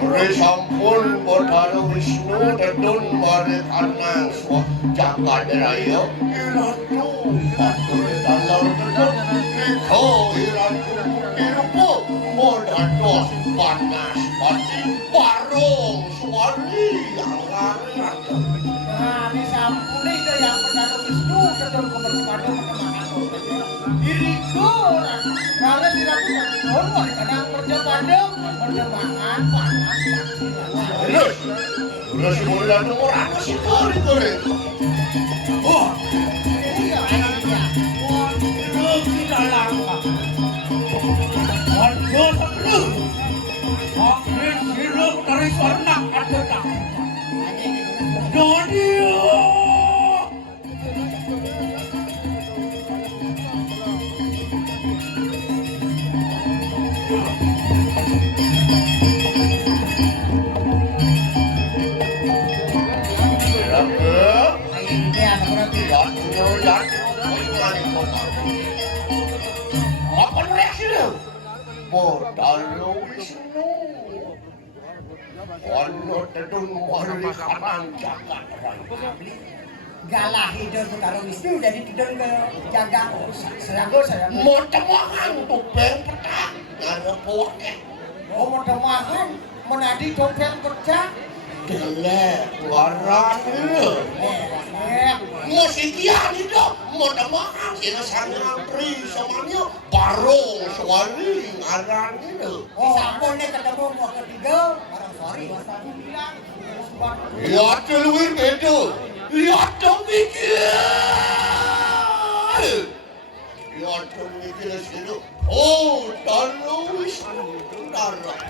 Oleh sampun botarai Wisnu dedun mari karena suah jaga deraya iratu patur dalam dedun iko iratu irupu modados panas pati parung suari yang rata. Nah, ini sampun itu yang Botarai Wisnu dedun kepercayaan perjemahan topeng. Diriku, kalau tidak punya don mari kadang perjemahan panas pati. Terus mulai orang masih kore. Oh, Iya, iya. wah, itu tidak langka. Waduh, terus. Makin sirup dari sana ada tak. Jadi, apa reaksi lu? Botarai Wisnu. Ono dedun mari kanan jagat raya. galah hidup Botarai Wisnu jadi tidur ke jaga Saya. Mau temuan tuh beng petak. Ada puake. Oh, mau temahan menadi topeng pecah. Delek warang lu. Musikian itu mau temuan sini sana pri semuanya barong suari ngaran itu. Oh, sampun nih ketemu mau ketiga, orang sorry. Lihat keluar itu. Lihat dong mikir. Lihat dong mikir sini. Oh, Botarai Wisnu darah.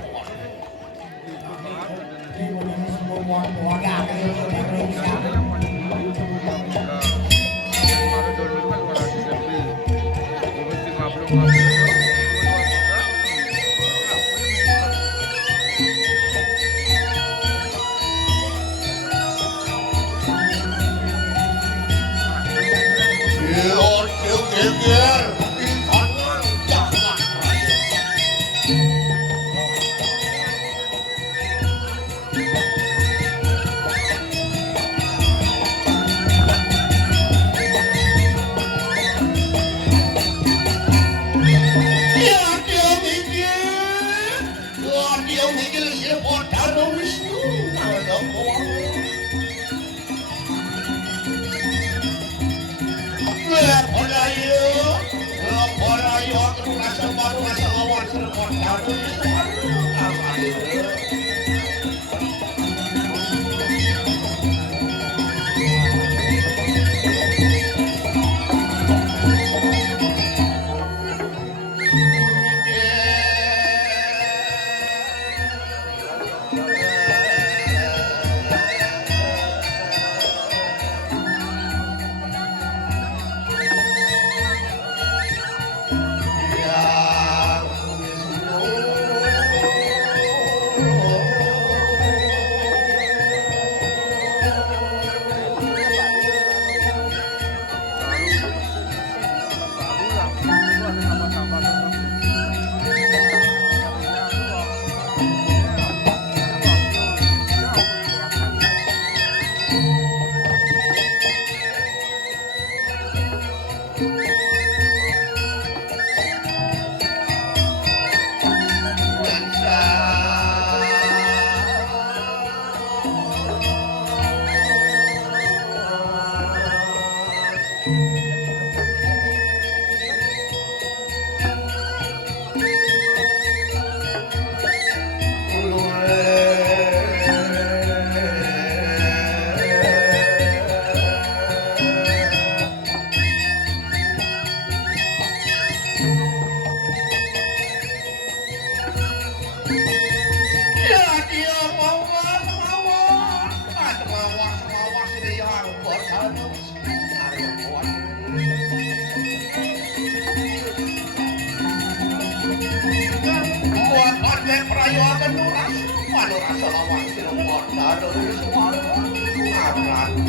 Geger di kanan jagat raya. Dia mikir si Botarai Wisnu ada Botarai aku rasa baru rasa lawan si Botarai Wisnu. sano buat orde prayo akan nuras panuras selawang sinumpon taruh di suara akan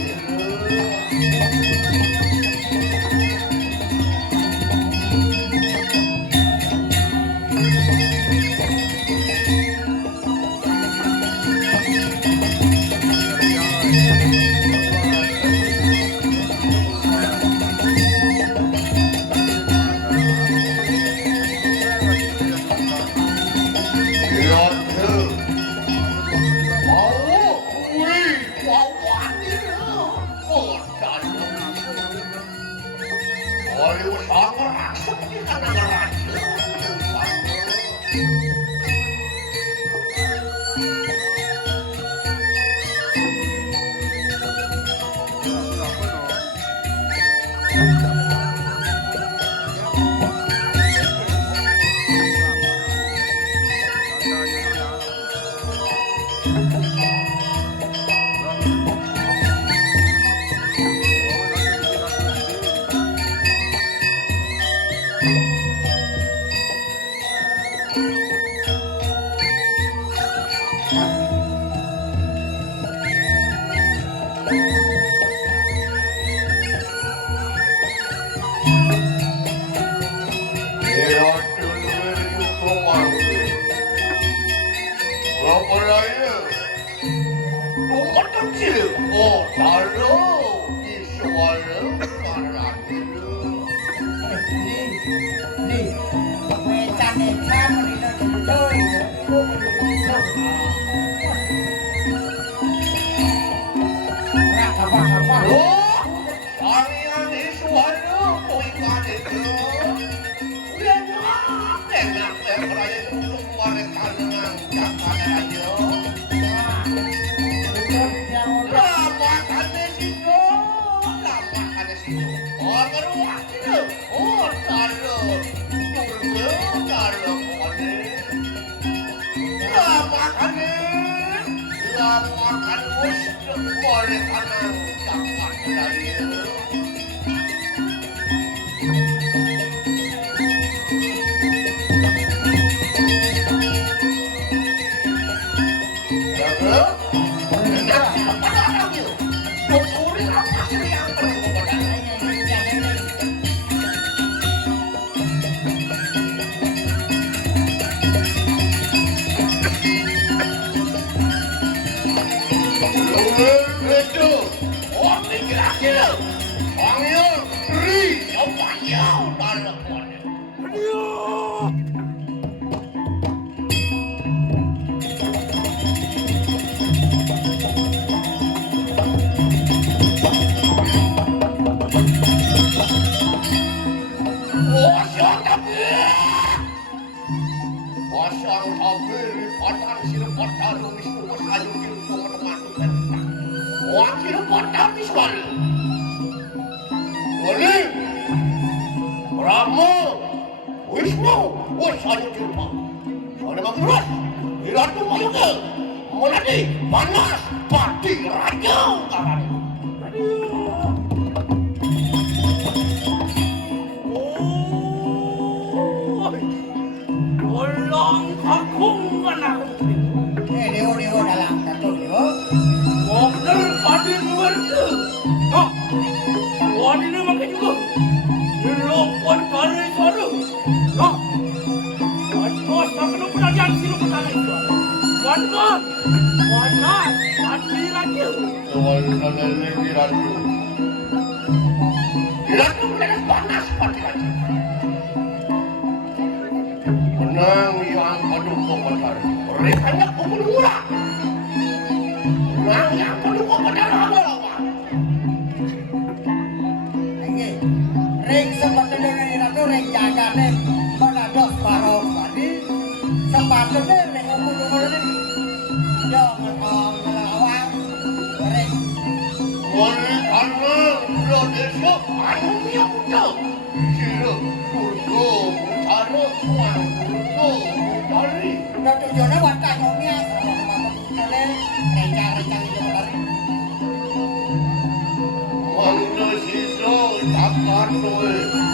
Aduh,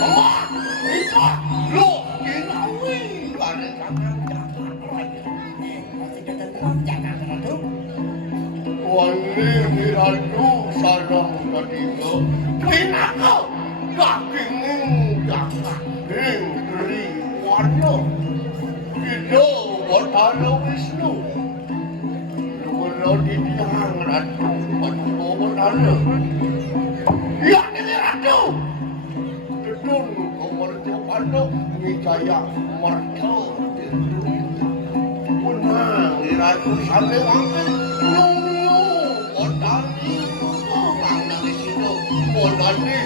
kemar, bisa, lo, ginawi, ada jangan-jangan lagi. Masih ketentuan jangan ratu. Wali miradu sarang ketiga, pinaka, daging jangan, ri warna, hido Batara Wisnu. Kalau dibilang ratu, ratu Batara. Ya ini ratu. Gedung kemerdekaan Wijaya Marga. Benar, ratu sampai angkat. Bodani, orang dari sini. Bodani,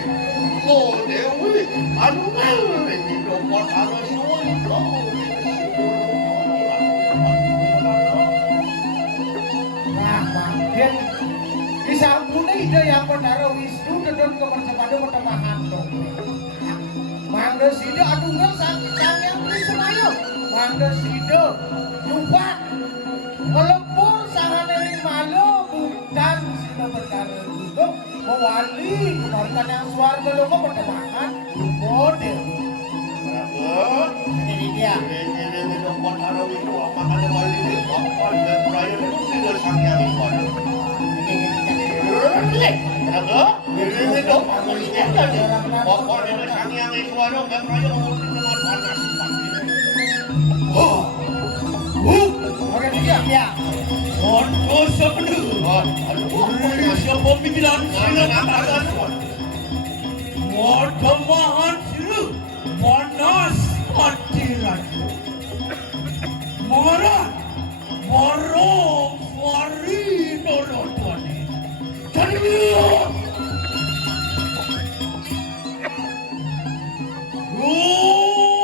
Dewi, anu ini Batara Suwito. Nah, mungkin disambungnya ide yang Batara Wisnu gedon kemerdekaan pertemahan. Mangga sida adungan sang yang Wisnu. Mangga sida nyubat ngelebur sahane malu bukan sida Batara Wisnu mewali menarikan yang swarga loka pertemahan model. Jadi dia. Ini Batara Wisnu makanya wali ini bapak dan perayaan itu tidak sangat ibadah. Kenapa? Ini dong, polisi ada nih. Bapak ini sang yang ibadah nggak kaya ngurusin dengan panas. Oke, siap ya. Konco sepenuh. Siapa pikiran sila katakan? Modemahan sila panas mati raja. Marah, marah, suari nolotuani. Carilah. Woi,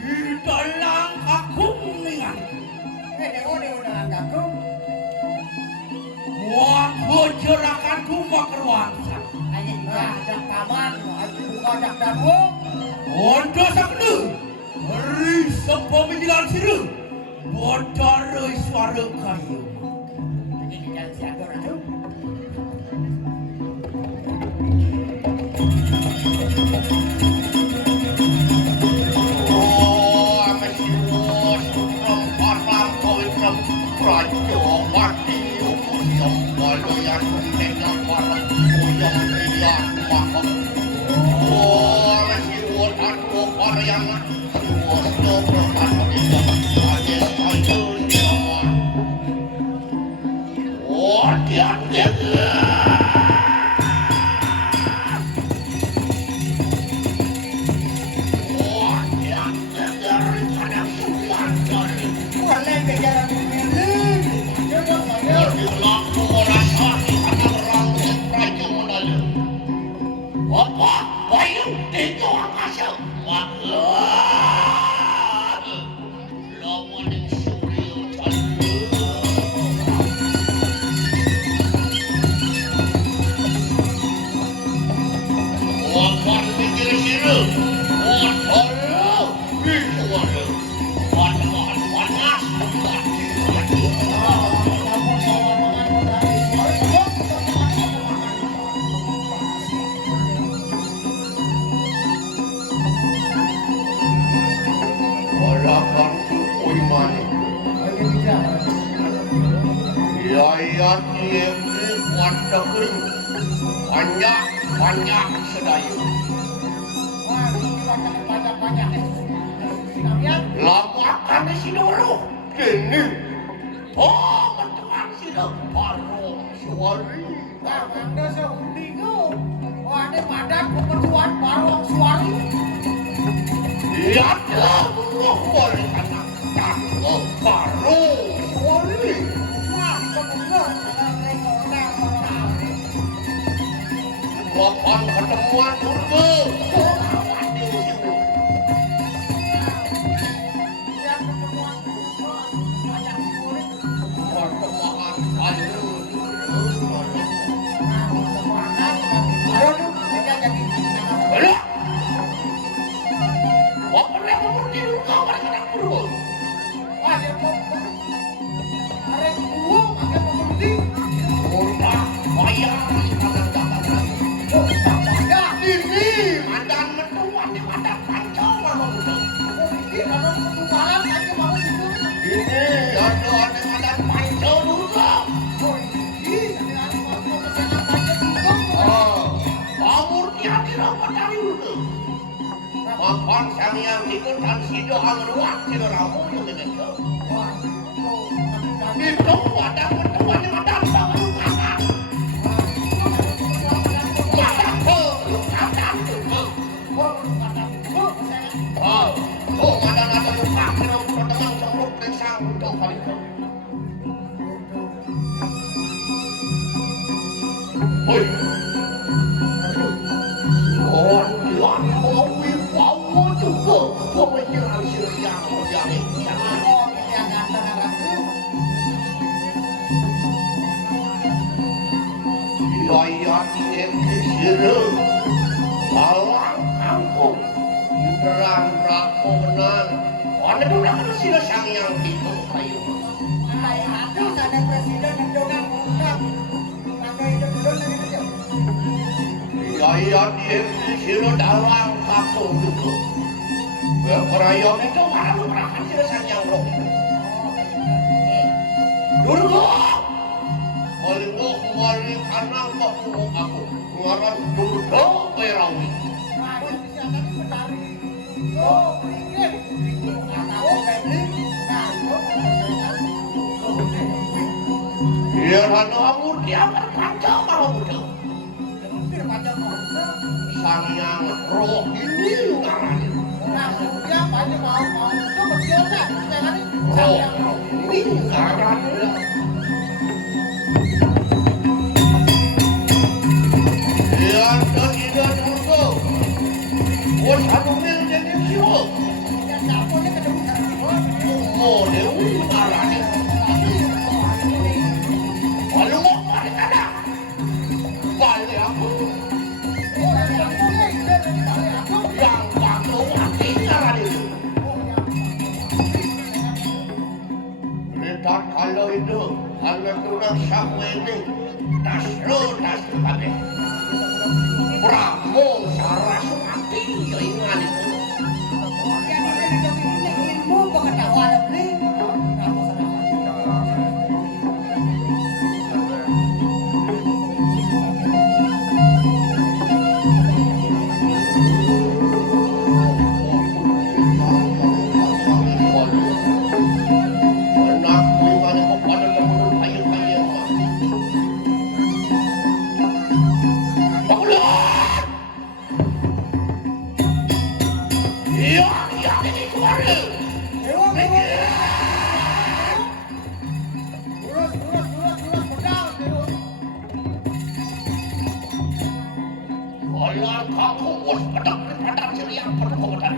kita langkah kuningan. Ini undangan kaku. Wah, bojolakanku makerwangsa. Hanya juga. Ada taman, buka ada danwo. Ondo saknu. Ri sepo menjelang siru. Bodare suara kayu. Jadi dia siapa ratu? Bukan kejaran pemilik. Yayat ini wandakin banyak sedayu. Wah, ini banyak. Sekalian. Lamakan di sini dulu. Kini. Oh, mendengar sini. Baru suari. Nah, Anda sehundingu. Wah, ini padat keperluan barong suari. Lihat boleh kata. Baru suari. Wah, kebetulan rekornya orang. Bapak ketemuan dulu. Yang keperluan banyak sulit. Pertemuan ayo. Nah, pertemanan. Baru tuh mereka jadi Ayo. Bapak lihat seperti itu kawan kita berdua. Wah, dia mau. Arek uang, agak mengerti. Udah, bayar. Kita dapat lagi. Oh, tak Makan sang yang itu dan sido angruak sido ramu yang memekau. Itu ada pertemuan yang ada sama lu kakak. Mataku lu kakak. Oh, ada lu kakak lu pertemuan semut pisang untuk kali itu. Oi. Oh, Tuhan mau mau juga. Kau menjelang siang menjadi jangan. Oh, jangan tenang ratu. Ayat yang kesiru Balang kampung Terang raponan Ada dudang sila sang yang itu kayu Ayah aduh sana presiden yang donang ungkap. Maka hidup dulu sana aja. Ayat yang kesiru dalam kampung itu Perayon itu malah merakan sila sang yang roh Dulu Malinggo kumari kanang pakungok ako Ngaran dulu perawi Nah, ini siapa nih petari? Oh, pikir. Nggak tahu kayak beli. Nah, Iya rano amur dia berkancang mau muda Mungkin macam mana? Sang yang roh ini ngarani Nah, dia banyak mau itu berjasa. Jangan nih. Roh ini ngarani Iya tidak dulu Bos anu mil jadi siwa Ya, siapa nih ketemu sama dia? Oh dewi ngarani Lalu mau balik ada Balik aku Oh, dari aku nih. Dia dari balik aku. Yang waktu mati ngarani Oh, ya. Lihat kalau itu hanya tunang sama ini tasro tas kabeh. Bravo Saraswati keingan itu. Oh, dia ada ilmu pengetahuan beli. Kamu serah. Benak kuingan itu pada menurut kayu-kayu mati. Bangunlah! Iya, iya ini kemarin. Dewa, dewa. Urus, pedang, dewa. Kalau kamu bos pedang seriang perkotaan.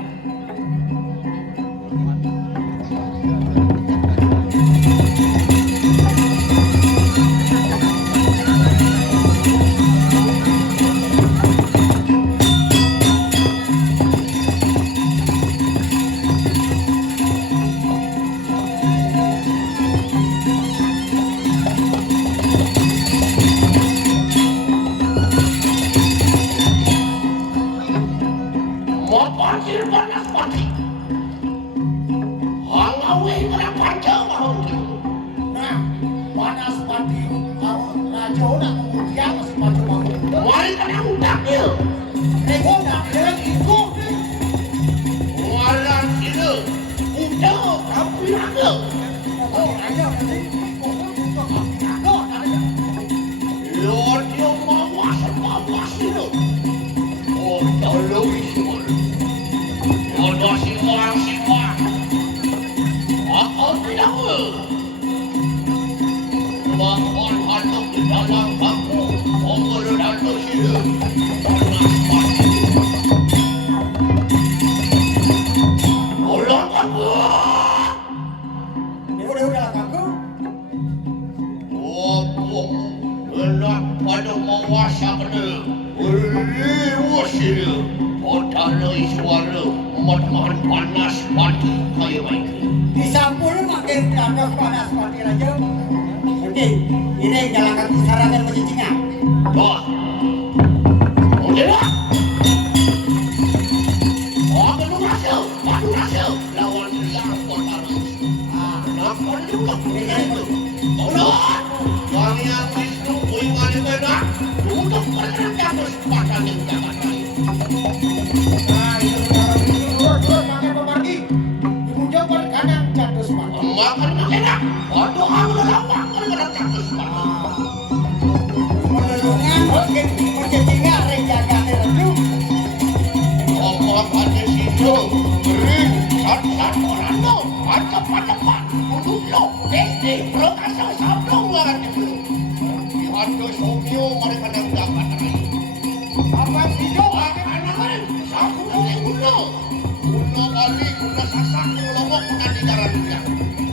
Mau pasir panas mati. Hangawe kena panjang mau. Nah, panas pati kalau raja nak kemudian masih maju bangun. Wali kena undak dia. Rego nak dia ikut. Walan itu udah kamu naga. Oh, raja nanti ikut. Oh, ada. Lord dia mawas itu. Oh, tolong isul. Jodoh siwang. Aku tidak mau. Mohon haluk di dalam bangku. Omor dan dosia. Panas mati. Tolong aku. Dia udah kaku. Opo, enak pada mawasa kena. Wasir, otala suara, matahan panas mati kayu baik. Disampul makin terhadap panas mati raja. Oke, ini jalankan kisaran dan mencicinya. Wah, udah lah. Oh, belum masuk, lawan yang otala. Kenapa juga begitu? Tolong, kami yang Wisnu kuingan benar untuk menerapkan kesempatan yang dapat. Nah, itu orang itu. cepat-cepat duduk desti prokasa sabdong larat itu dihadu somyo mereka nang dapat Apa sih do? anak-anak saku kuning kuno kali kuno sasak lowok kuna di jalan dunia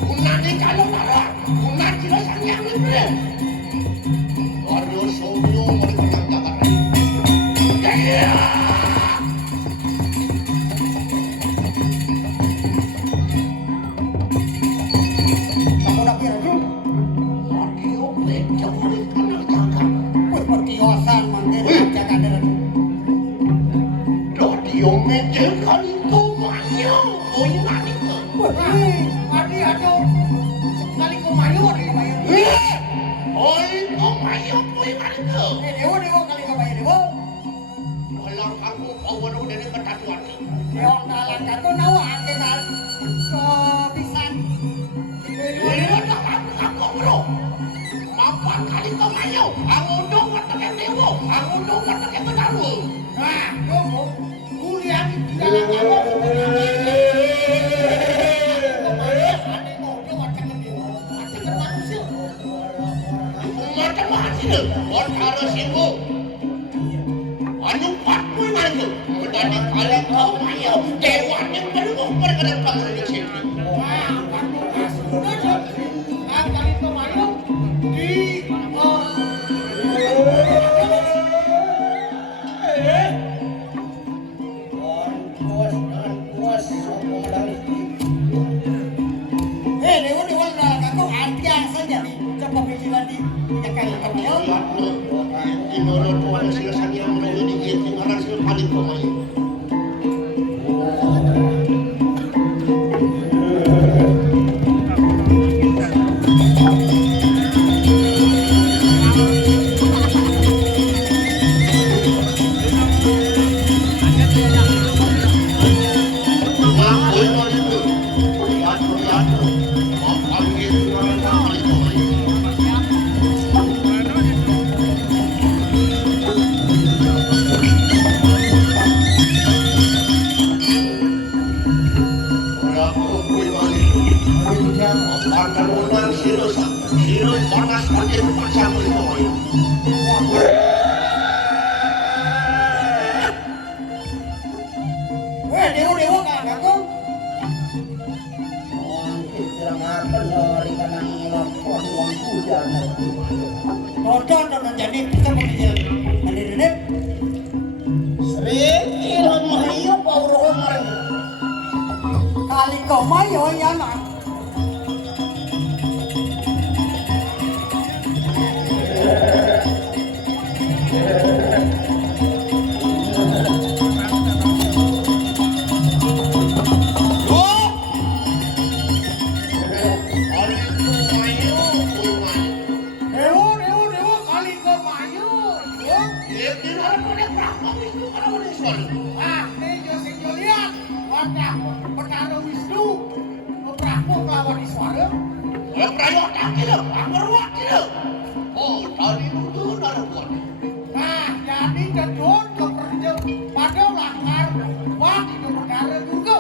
kuna di kalau darah kuna tidak sayang libre hadu somyo mereka nang dapat ya Adi aduh. Sekali kau mayu ada yang bayar. Dewa kali kau bayar dewa. Dewa nalan kato nawa ake kal. Kebisan. Nah, kamu kuliah di dalam kamu. Kali kau mayo ya nak. Nah, jadi gedun keperja pada langgar wah itu perkara juga.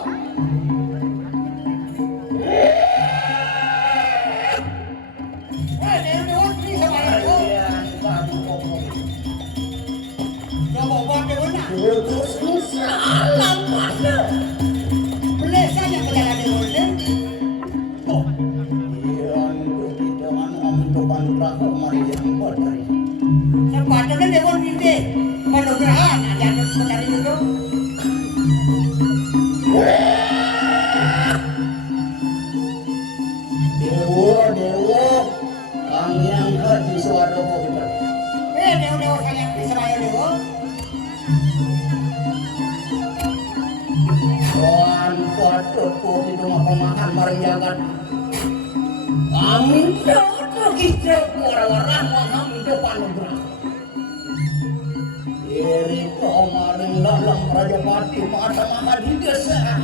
Dewa ini sama aku. Dah bawa dewa nak. Salam pada. Boleh saja berjalan dewa ni. Sepatutnya dewa ini menugrahan ada mencari dulu. Dewa, kami angkat di suara kita. Dewa sayang di seraya dewa. Tuan patut kau itu makan mariakan. Kami tak kita orang-orang mengambil depan negara. Iri kemarin dalam Raja Pati mata makan di desa.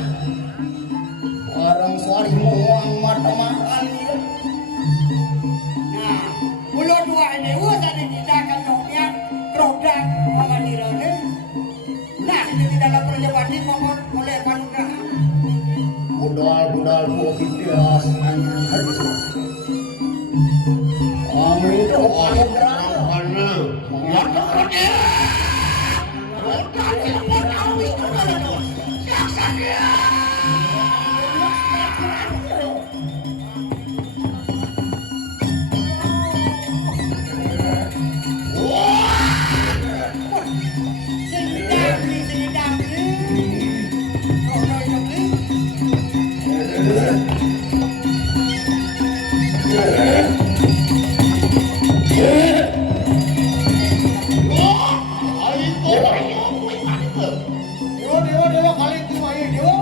Orang suari muang mata makan dia. Nah, mulut dua dewa tadi tidak akan nyoknya produk pengandirannya. Nah, itu di dalam Raja Pati mohon oleh panugraha. Budal-budal Bohidas anjing hadis. Amin itu paling terang. Mana? Mana orangnya? Roda yang mau tahu itu adalah jaksa dia. Dewa kali itu ayo Dewa.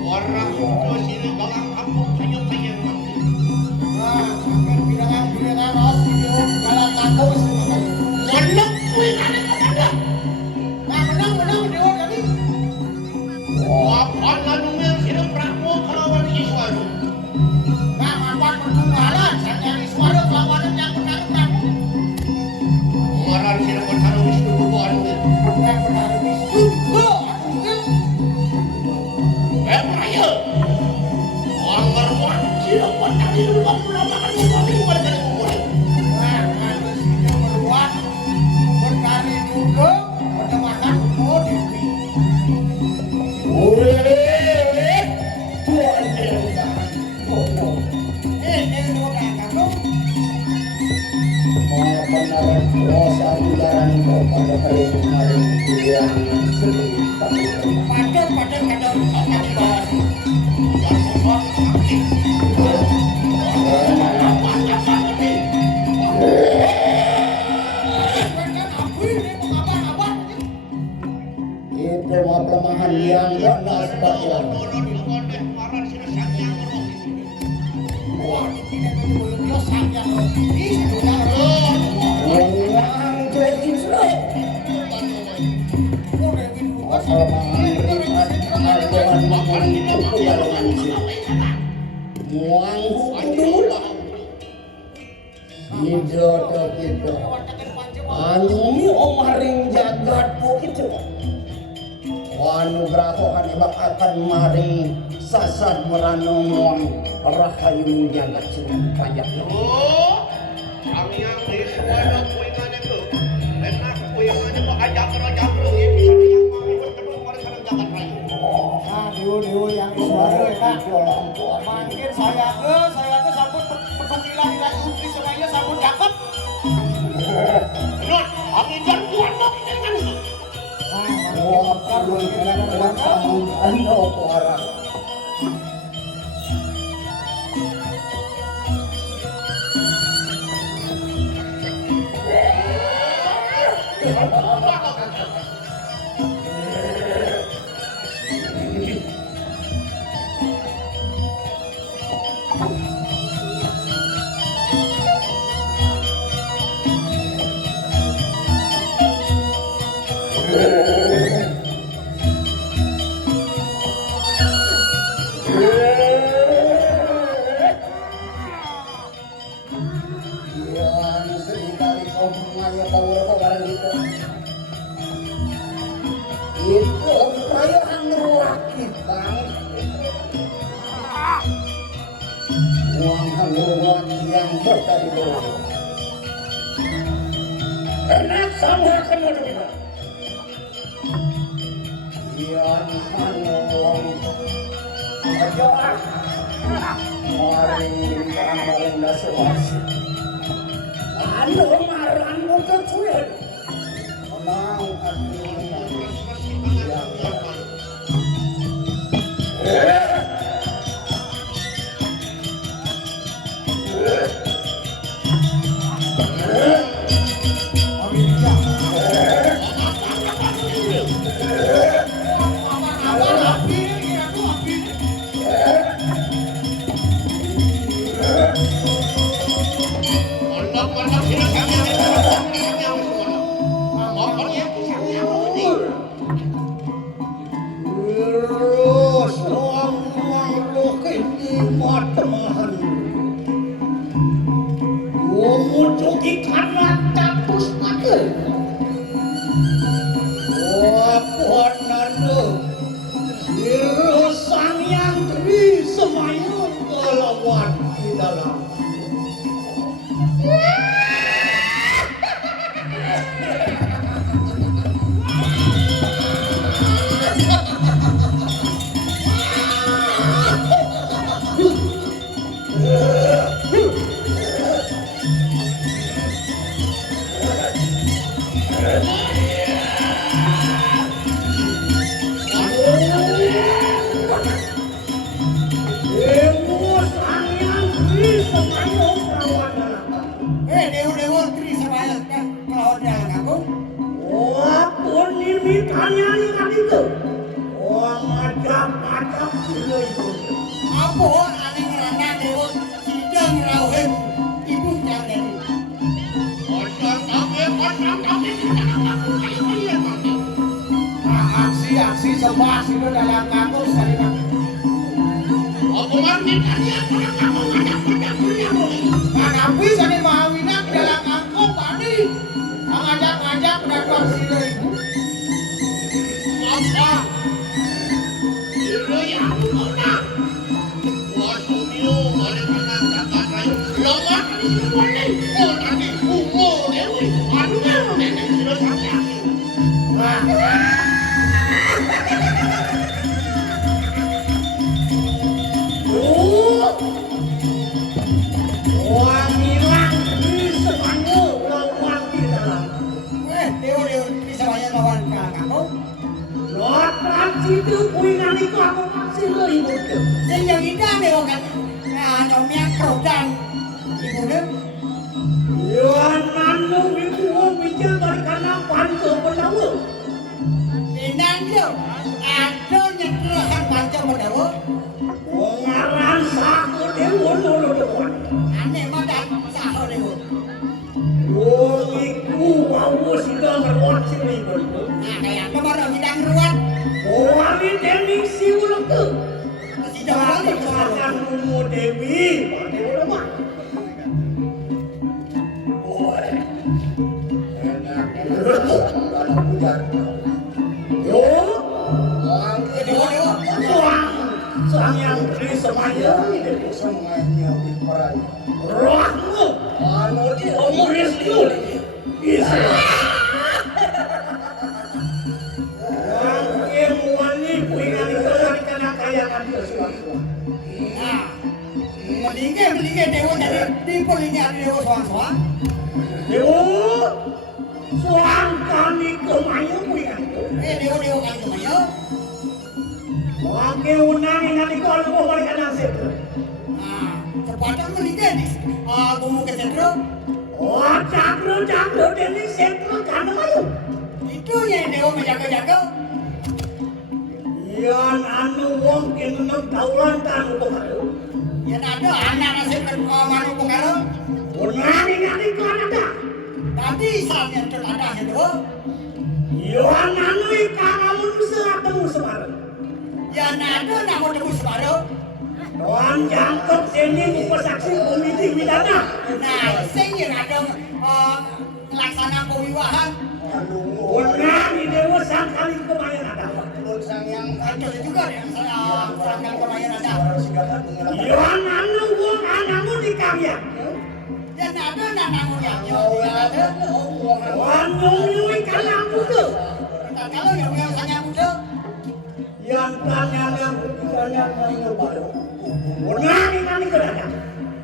Orang itu sini dalam kampung sayang-sayang mati. Nah, sampai bilangan os Dewa dalam kampus. Menang kuih ada kepada. Nah, menang Dewa tadi. Wapan lanungnya sini pramu kelawan Iswaru. Nah, mapan pertunggalan saya Iswara kelawanan yang menang Prabu. Orang sini bertaruh Wisnu Bubuan. Yang benar Wisnu. Raya. Orang berbuat sini bertaruh di luar pulau makan bukati warga kumpulan. Nah, manusia berbuat berkari juga pada makan Dewi. Itu mah pelemahan yang gak nasibnya. Wah, ini dia sangat ini sudah Yang jadi slow. Anu omaring jagat begitu. Wanugrahohan ibak akan maring sasad meranong rahayu jagat sunan pajak. Oh, kami yang di suara kuingannya tuh. Enak kuingannya mau ajak kerajaan ini bisa yang mau ikut kedua pada kadang jagat rayu. Nah, Dewa yang suara kan. Mungkin saya ke sabut pedukilan dan putri seraya sabut dapat. Not, kami jangan buat mau kita kan. Oh, kalau anu orang. Itu perayaan lelaki bang. Uang hanguan yang bertadi dulu. Enak sama kamu dulu. Yang hanguan berdoa. Mari kamarin nasiwasi. Anu marang muka cuy. Menang hati. Dewa Tri Semaya kelawan dalang aku. Wapun nimitanya ingat itu. Macam-macam sila itu. Apa ane ngerana Dewa sidang rawuh ibu jangan. Aksi semua sini dalam aku sekali nak. Nabi sini mahawina dalam aku pani. Ngajak-ngajak datang sini ibu. Dewa Tri Semaya lawan dalang aku. Situ puingan itu aku kasih lo ibu itu. Sing yang indah Dewa kan. Nah, nyomnya kerodan ibu dia. Yuananmu itu wong bijak dari karena panco penawa. Pinang dia. Ada nyeterahan panca Dewa. Ngaran sako dewa lolo. Aneh madan saho Dewa. Wong iku mau sudah ngeruat sini ibu itu. Nah, kayak kemarin bidang ruat. Wali dening si ulang tu. Sidang balik Jangan nunggu Dewi. Dewi lemah. Yo, Dewa. sang yang Tri Semaya rohmu umuris itu bisa yang wali puingan itu karena kayangan sesuatu. Nah, melingkar Dewa dari timpul ini ada Dewa soang-soang. Yo, soang kami kemayu puingan itu. Dewa kali kemana? Wangke unang ingat itu ada mau balik nasib. Nah, cepatnya melingkar nih. Bumbu ke sentro. Oh, cakro dening sentro kan mayu. Itu yang Dewa menjaga-jaga. Yan anu wong kinenep taulan tan pengaruh. Yang ada anak nasib manu pengaruh. Unang ingat itu ada. Nanti saatnya ada ya Dewa. Yan anu ikan amun setemu semarang. Yang ada nak mau tembus baru. Doan jangkep sini upasaksi komiti widana. Nah, sing yang ada laksana kewiwahan. Unang di dewa sang kali kemayan ada. Ada juga yang serangkan kemayan ada. Yan anu wong anamu di karya. Yang ada nak namun yang ada. Wan nunggu ikan aku tuh. Kalau yang hanya muda. Yang tanya yang bukannya main baru. Unang ikan itu ada.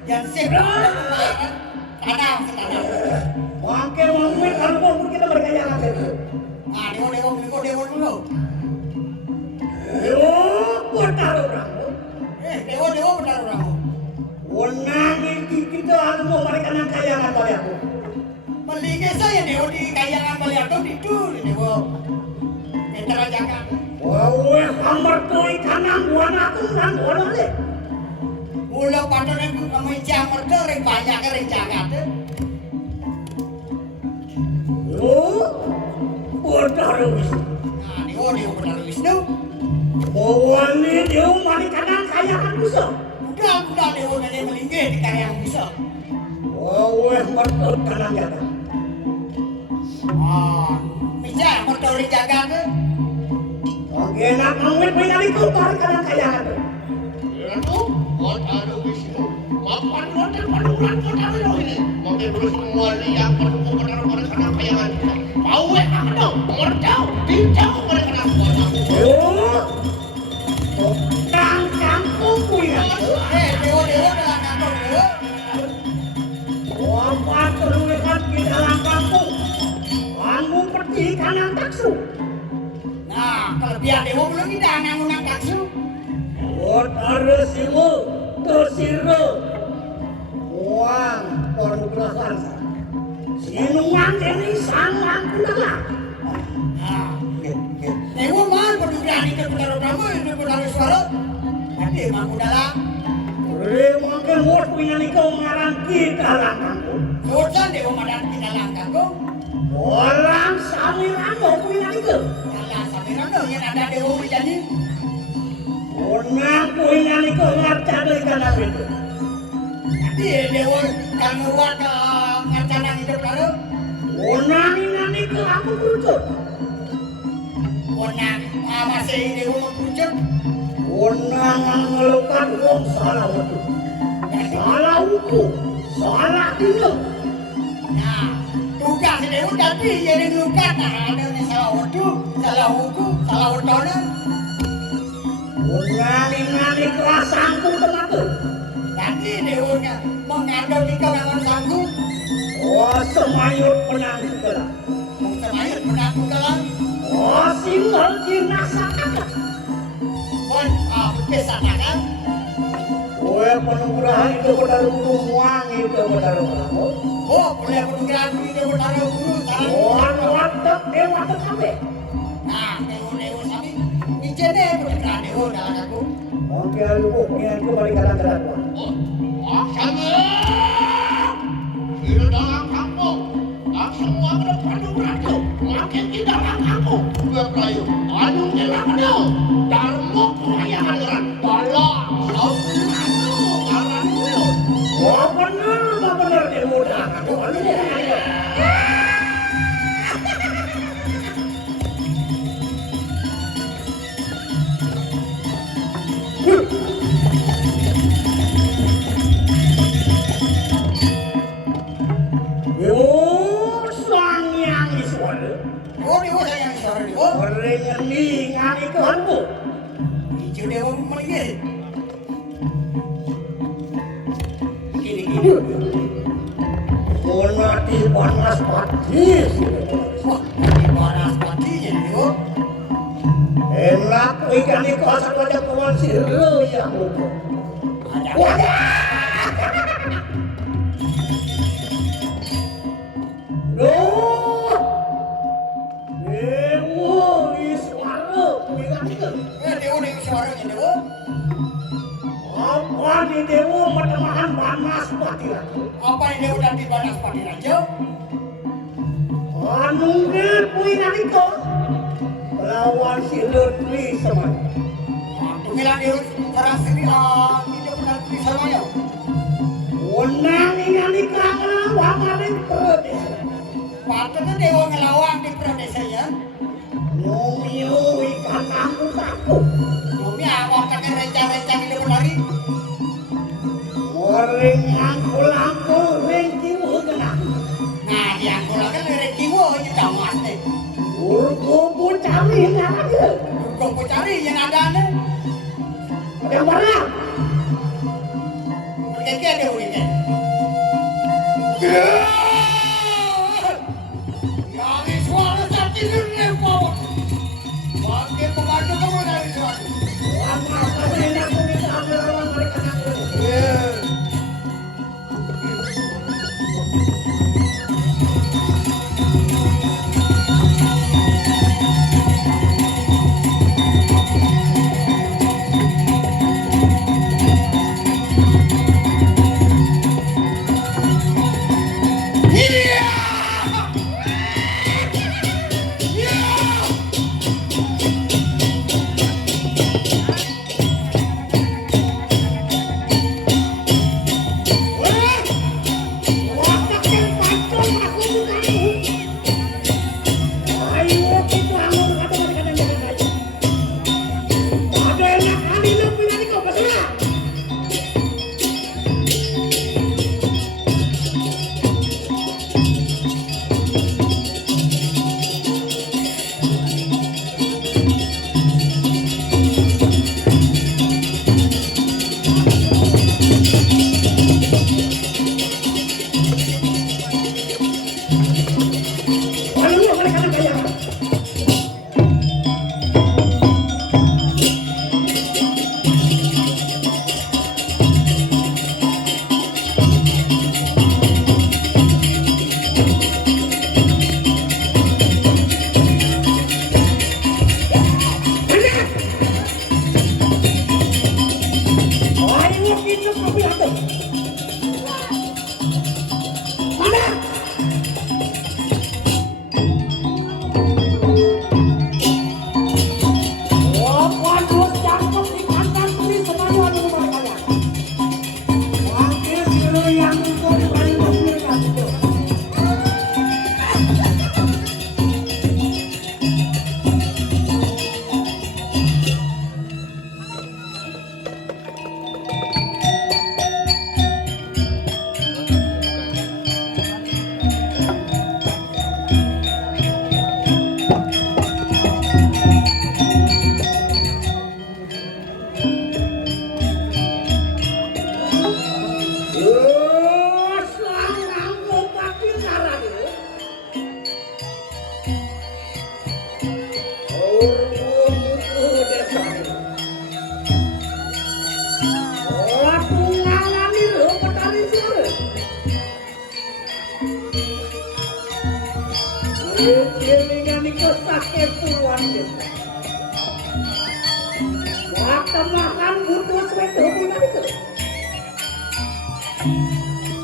Yang sebelum tanam setanam. Wangke wangke kalau mau kita berkaya apa itu? Ah, Dewa dulu. Yo, putar orang. Dewa benar orang. Unang itu kita harus mau mereka yang kayangan pada aku. Melingkar saya Dewa di kayangan baliatum itu Dewa. Entar jaga. Wawe hambar tuh ikanang buan aku dan orang deh. Mula patutnya menjang mereka ring banyak ring jaga tu. Yo, putar Wisnu. Nah, Dewa benar Wisnu. Wali dia mari kanan kayangan musuh. Udah Dewa nanti melingkar di kayangan musuh. Wawe mertua kanan jaga. Menjang mereka ring jaga tu. Oke, nak ngomit punya itu mari kanan kayangan. Lalu, ada Wisnu, mapan wadah bulan kota ini. Mungkin dulu semua liang pendukung benar-benar karena kayangan. Mau apa dong? Merdau, bincang oleh kena kota. Kang kampung punya. Dewa dalam kampung Dewa. Apa terlihat di dalam kampung? Kamu pergi kanan taksu. Nah, kelebihan Dewa belum tidak nganggung taksu. Otara siwo, tersiro. Uang penugasan. Sinungan ini sangat kendala. Nah, Dewa mah penugasan itu putar kamu itu putar suara. Tapi emang dalam. Mungkin bos punya nikah mengarang kita dalam kampung. Bosan Dewa madan di dalam kampung. Orang Samirano punya nikah. Alah, sampai mana yang ada Dewa menjadi? Orang punya nikah ngarca dari kanan itu. Jadi Dewa kan ngeruat ke ngarcanang hidup lalu. Orang ini nikah aku kerucut. Orang masih Dewa mengkucut. Orang mengeluhkan uang salah waktu. Salah hukum, salah dino. Nah, tugas Dewa tapi jadi ngelukat. Nah, ada yang salah waktu, salah hukum, salah waktu. Orang ini nikah sanggup tenatu. Jadi Dewa mengandung nikah dengan sanggup. Oh, semayut penang segala. Selain mengaku kalah. Oh, single jenazah kakak. Pun, besar kan? Kue penugrahan itu pada rumah uang itu pada rumah. Oh, boleh penugasan itu bertaruh guru. Oh, watak dewa tetapi. Nah, Dewa sami. Ijene penugasan Dewa dalam aku. Oke, lu punya itu balik kanan. Sama. Di dalam kampung. Semua berpadu beradu. Makin di dalam kampung. Dua pelayu. Anu ngelaknya. Darmo kaya aliran. Tolong. Saudara. Ngaran dulu. Oh, benar di mudah. Aku alu. Oh, Dewa sayang suara Dewa. Orang ini ngani ke hantu. Hijau Dewa melingkir. Gini. Monati panas pati. Wah, ini panas patinya Dewa. Enak ikan itu asal aja kawan siru yang lupa. Loh, Dewa Iswara punya itu. Dewa suaranya Dewa. Apa di Dewa matamahan panas pati lagi? Apa yang Dewa dan di panas pati raja? Anungir punya itu. Lawan si Lutfi semuanya. Tunggilan Dewa serang sini hidup dan Lutfi semuanya. Unang ini kangen wangarin perdesa. Patutnya Dewa ngelawang di perdesa ya. Nyumi ikan kampung takut. Nyumi awak kakek rencang-rencang hidup lari. Orang angkul-angkul rengkimu kena. Nah, di angkulakan lirik kiwo aja damas deh. Urkupu cari yang ada. Gue cari yang ada nih. Ada yang mana? Pergi Dewa ini. Yang ini suara sakit ini bawa. Bangke pembantu kamu dari suara. Wah, enak pun kita ambil orang mereka nakut. Jelingan iku sakit puluhan juta. Waktu makan butuh sewedo bulan itu.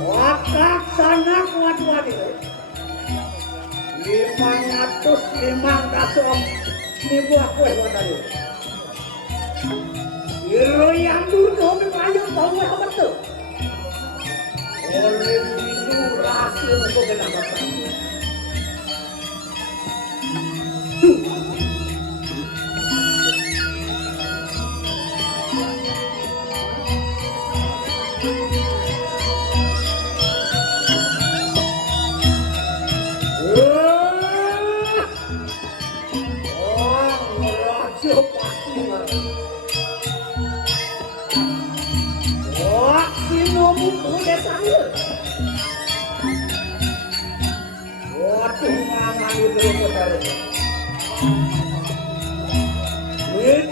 Waktu sana kuat-kuat itu. 550 aku buatan itu. Iro yang dulu membayar tahu apa tu? Oleh itu rahasia untuk kenapa?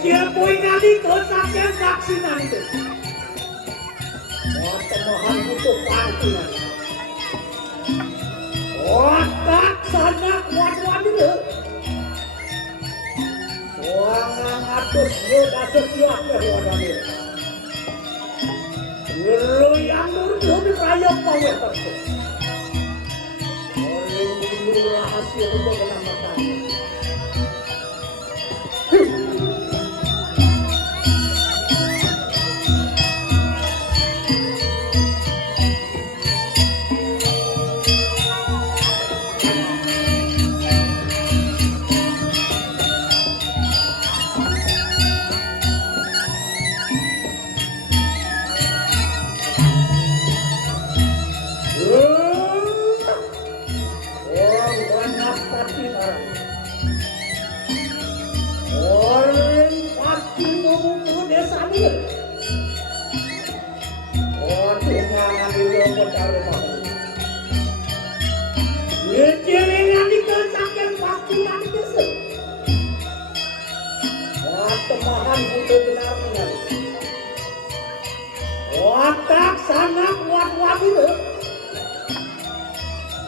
Dia poin nanti kesakian saksinan itu. Temohan butuh pantulan. Otak sana kuat-kuat itu. Wangan atus yoga setiap kehidupan itu. Lu yang dulu dibayar kau itu. Oleh dulu rahasia untuk menyelamatkan. Otak sana kuat-kuat itu.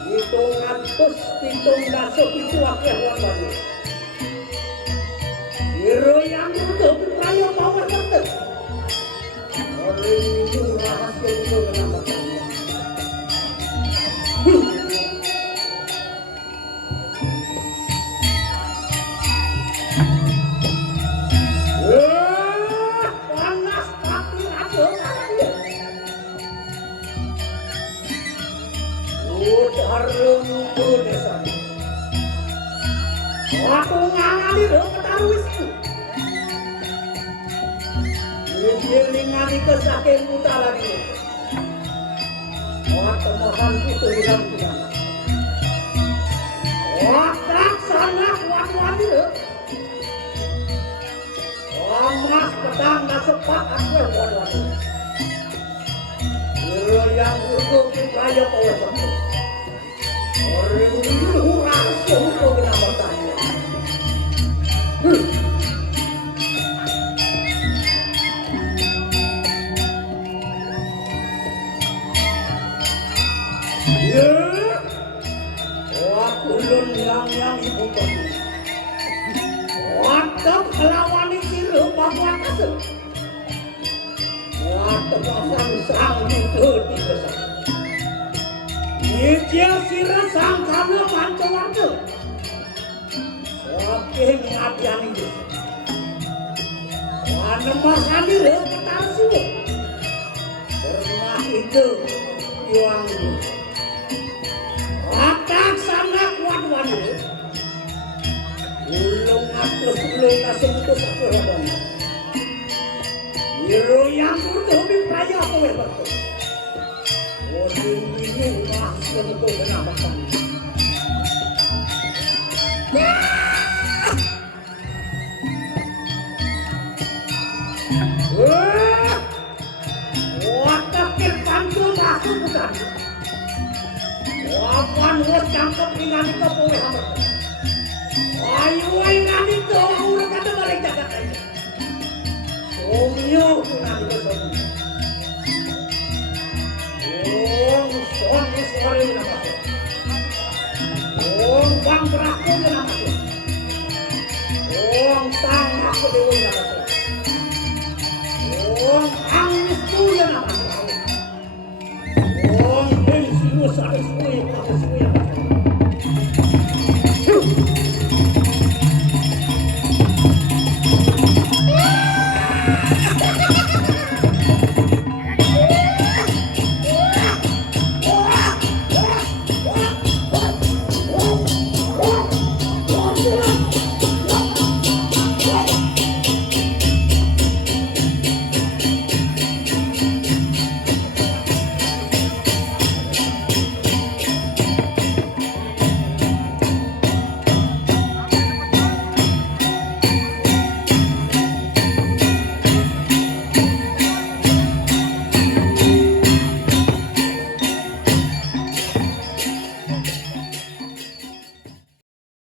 Hitungan tus, hitung dasuk itu wakil wabadi. Hero yang untuk berkaya power tetap. Oleh itu rahasia itu menyelamatkan. Aku ngalami dong ketaruh itu. Jelingan itu sakit putaran ini. Waktu makan itu hilang juga. Waktu sana kuat-kuat itu. Emas pedang dan sepak aku kuat-kuat itu. Hero yang untuk dibayar oleh satu. Orang itu rahasia untuk menyelamatkannya. Kulun yang ibu kopi. Waktu melawan itu bahwa kasut. Waktu pasang sang itu di besar. Dia sirah sang sana mantu-mantu. Oke ngabian itu. Wana masani leh ketasu. Pernah itu yuangku. Otak sana kuat-kuat itu. Ulung aku sebelum kasih putus aku hebat. Hero yang butuh dibayar aku hebat. Odin ini masih untuk menyelamatkan. Otak kirpantu masuk bukan. Wapan wes cangkep ingan itu boleh amat. Ayo ingan itu urut kata balik jagat aja. Somyo ingan itu somyo. Somyo sore ingan itu. Bang berako yan ako. Ang tang ako dewi na ako. Ang gusto yan ako. Ang pensiyo sa isuwi ako suya.